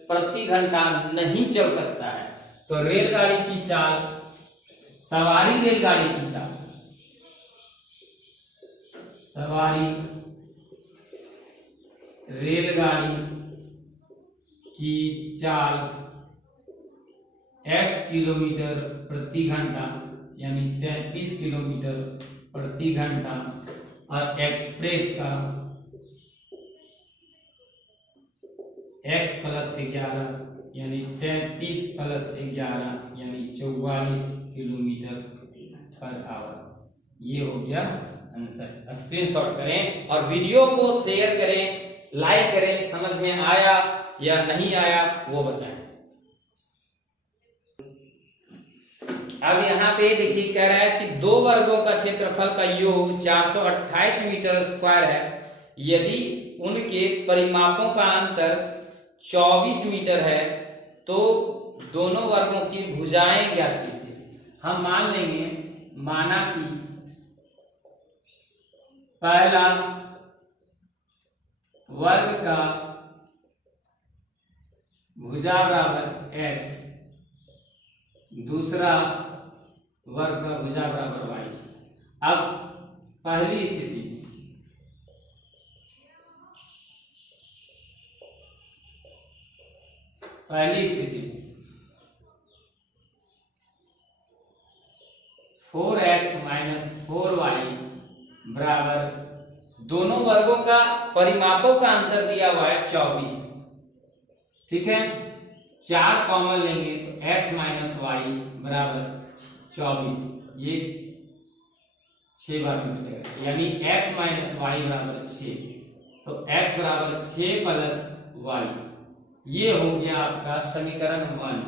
प्रति घंटा नहीं चल सकता है। तो रेलगाड़ी की चाल, सवारी रेलगाड़ी की चाल, सवारी रेलगाड़ी की चाल x किलोमीटर प्रति घंटा यानी 33 किलोमीटर प्रति घंटा, और एक्सप्रेस का x प्लस 11 यानी 33 प्लस 11 यानी 44 किलोमीटर पर आवर। ये हो गया आंसर। स्क्रीनशॉट करें और वीडियो को शेयर करें, लाइक करें। समझ में आया या नहीं आया वो बताएं। अब यहाँ पे देखिए कह रहा है कि दो वर्गों का क्षेत्रफल का योग 428 मीटर स्क्वायर है। यदि उनके परिमापों का अंतर 24 मीटर है तो दोनों वर्गों की भुजाएं ज्ञात कीजिए। हम मान लेंगे, माना कि पहला वर्ग का भुजा बराबर x, दूसरा वर्ग का भुजा बराबर y। अब पहली स्थिति में 4x माइनस 4y बराबर, दोनों वर्गों का परिमापों का अंतर दिया हुआ है 24। ठीक है, 4 कॉमन लेंगे तो x माइनस वाई बराबर 24, ये 6 बार में कटेगा यानी x माइनस वाई बराबर 6। तो x बराबर 6 प्लस y, ये हो गया आपका समीकरण 1।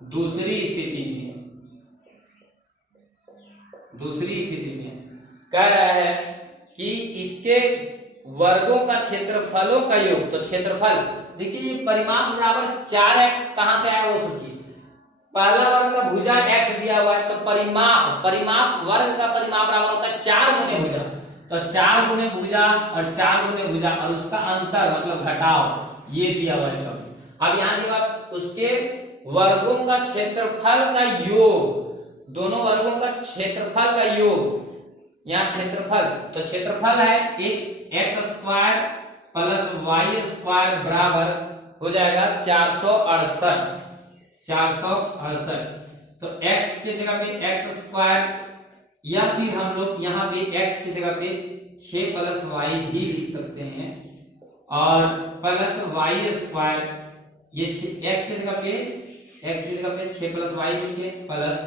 दूसरी स्थिति में कह रहा है कि इसके वर्गों का क्षेत्रफलों का योग। तो क्षेत्रफल देखिए, ये परिमाप बराबर 4x कहां से आया वो सोचिए। पहला वर्ग का भुजा x दिया हुआ है तो परिमाप वर्ग का परिमाप बराबर होता है 4 गुने भुजा। तो 4 गुने भुजा और 4 गुने भुजा और उसका अंतर मतलब घटाव, ये दिया हुआ है 24। अब यहाँ दिया उसके वर्गों का क्षेत्रफल का योग, दोनों वर्गों का क्षेत्रफल का योग। यहाँ क्षेत्रफल, तो क्षेत्रफल है एक x square plus y square बराबर हो जाएगा 468। तो x की जगह पे एक्स स्क्वायर, या फिर हम लोग यहाँ पे x की जगह पे 6 प्लस वाई भी लिख सकते हैं, और प्लस वाई स्क्वायर, ये x की जगह पे 6 प्लस वाई लिखे प्लस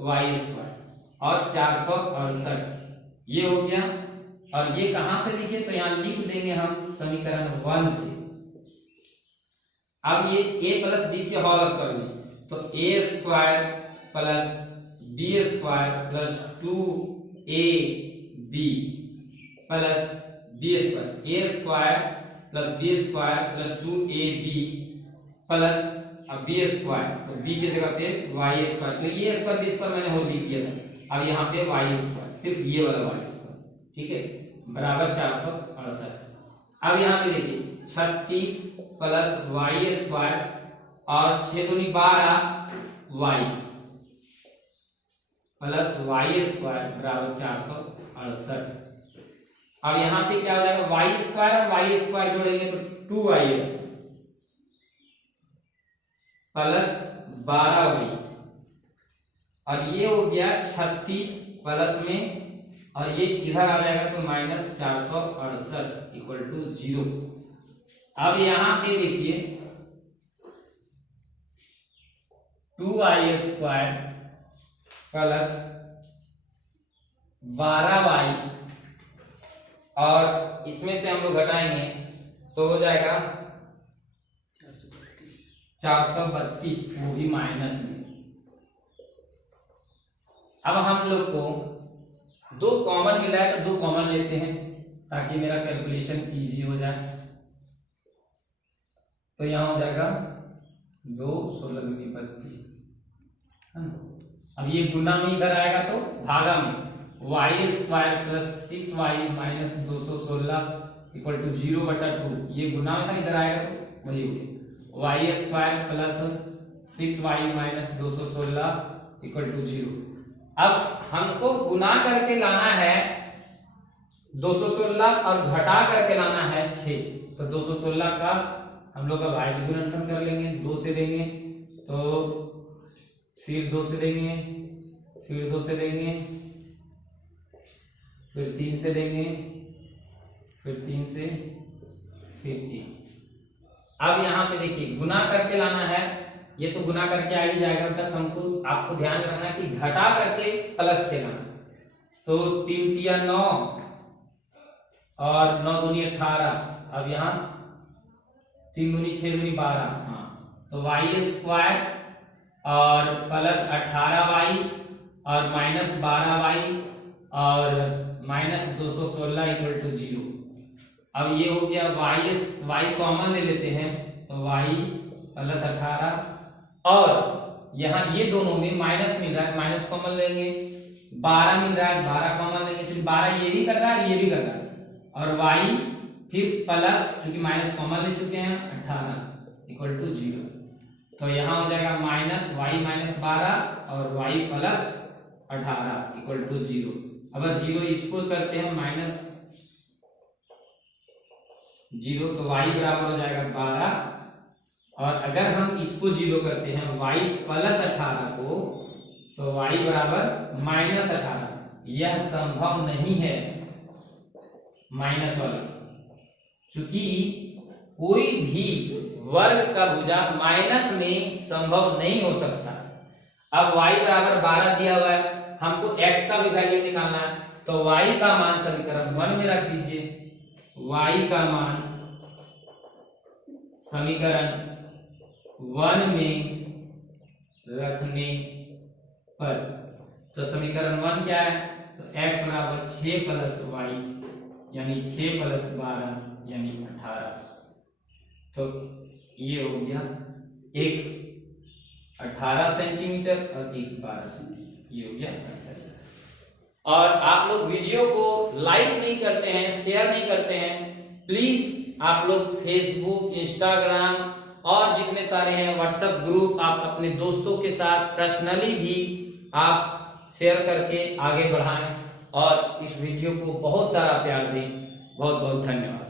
वाई स्क्वायर और 468, ये हो गया। और ये कहां से लिखे तो यहाँ लिख देंगे हम समीकरण 1 से। अब ये a प्लस बी के होल स्क्वायर में, तो a square plus b square plus 2ab plus b square, a square plus b square plus 2ab plus b square, तो b की जगह पे वाई स्क्वायर, तो ये स्क्वायर बी स्क्वायर मैंने और लिख दिया था। अब यहाँ पे वाई स्क्वायर, सिर्फ ये वाला वाई स्क्वायर, ठीक है, बराबर 468। अब यहाँ पे देखिए 36 प्लस वाई स्क्वायर और 6 दूनी 12 वाई प्लस वाई स्क्वायर बराबर 468। अब यहाँ पे क्या हो जाएगा, वाई स्क्वायर और वाई स्क्वायर जोड़ेंगे तो 2y प्लस 12y, और ये हो गया 36 प्लस में, और ये इधर आ जाएगा तो माइनस 468 इक्वल टू 0। अब यहां पे देखिए 2y स्क्वायर प्लस 12y, और इसमें से हम लोग घटाएंगे तो हो जाएगा 432, वो भी माइनस में। अब हम लोग को 2 कॉमन मिला है तो 2 कॉमन लेते हैं ताकि मेरा कैलकुलेशन इजी हो जाए। तो यहाँ हो जाएगा 2 16 दूनी 32 है ना। अब ये गुना में इधर आएगा तो भागा में y square plus 6y minus 216 equal to 0/2, ये गुना में था, इधर आएगा तो वही हो गया y square plus 6y minus 216 equal to 0। अब हमको गुना करके लाना है 216 और घटा करके लाना है 6, तो 216 का हम लोग का y से गुणनफल कर लेंगे, 2 से देंगे तो फिर 2 से देंगे, फिर 2 से देंगे, फिर 3 से देंगे, फिर 3 से, फिर 1। अब यहाँ पे देखिए गुना करके लाना है, ये तो गुना करके आ ही जाएगा, बस हमको आपको ध्यान रखना है कि घटा करके प्लस से लाना। तो 3 तिया 9 और 9 दूनी 18, अब यहाँ 3 दूनी 6 दूनी 12, हाँ तो y स्क्वायर और प्लस 18y और माइनस 12y और माइनस 216 इक्वल टू 0। अब ये हो गया y कॉमन ले लेते हैं तो y प्लस 18 और यहाँ ये दोनों में माइनस मिल रहा है, माइनस कॉमन लेंगे, 12 मिल रहा है, 12 कॉमन लेंगे, क्योंकि 12 ये भी कर रहा है ये भी कर रहा है, और y फिर प्लस क्योंकि माइनस कॉमन ले चुके हैं 18 इक्वल टू 0। तो यहाँ हो जाएगा माइनस y माइनस 12 और y प्लस 18 इक्वल टू 0। अगर 0 इसको करते हैं माइनस 0 तो y बराबर हो जाएगा 12, और अगर हम इसको 0 करते हैं y प्लस 18 को तो y बराबर माइनस 18। यह संभव नहीं है माइनस वाला, क्योंकि कोई भी वर्ग का भुजा माइनस में संभव नहीं हो सकता। अब y बराबर 12 दिया हुआ है, हमको x का भी वैल्यू निकालना है, तो y का मान समीकरण 1 में रख दीजिए, y का मान समीकरण 1 में रखने पर, तो समीकरण 1 क्या है, तो x बराबर 6 प्लस y यानी 6 प्लस 12 यानी 18। तो ये हो गया एक 18 सेंटीमीटर और एक 12 सेंटीमीटर, ये हो गया आंसर। और आप लोग वीडियो को लाइक नहीं करते हैं, शेयर नहीं करते हैं, प्लीज आप लोग फेसबुक, इंस्टाग्राम और जितने सारे हैं व्हाट्सएप ग्रुप, आप अपने दोस्तों के साथ पर्सनली भी आप शेयर करके आगे बढ़ाएं और इस वीडियो को बहुत सारा प्यार दें। बहुत बहुत धन्यवाद।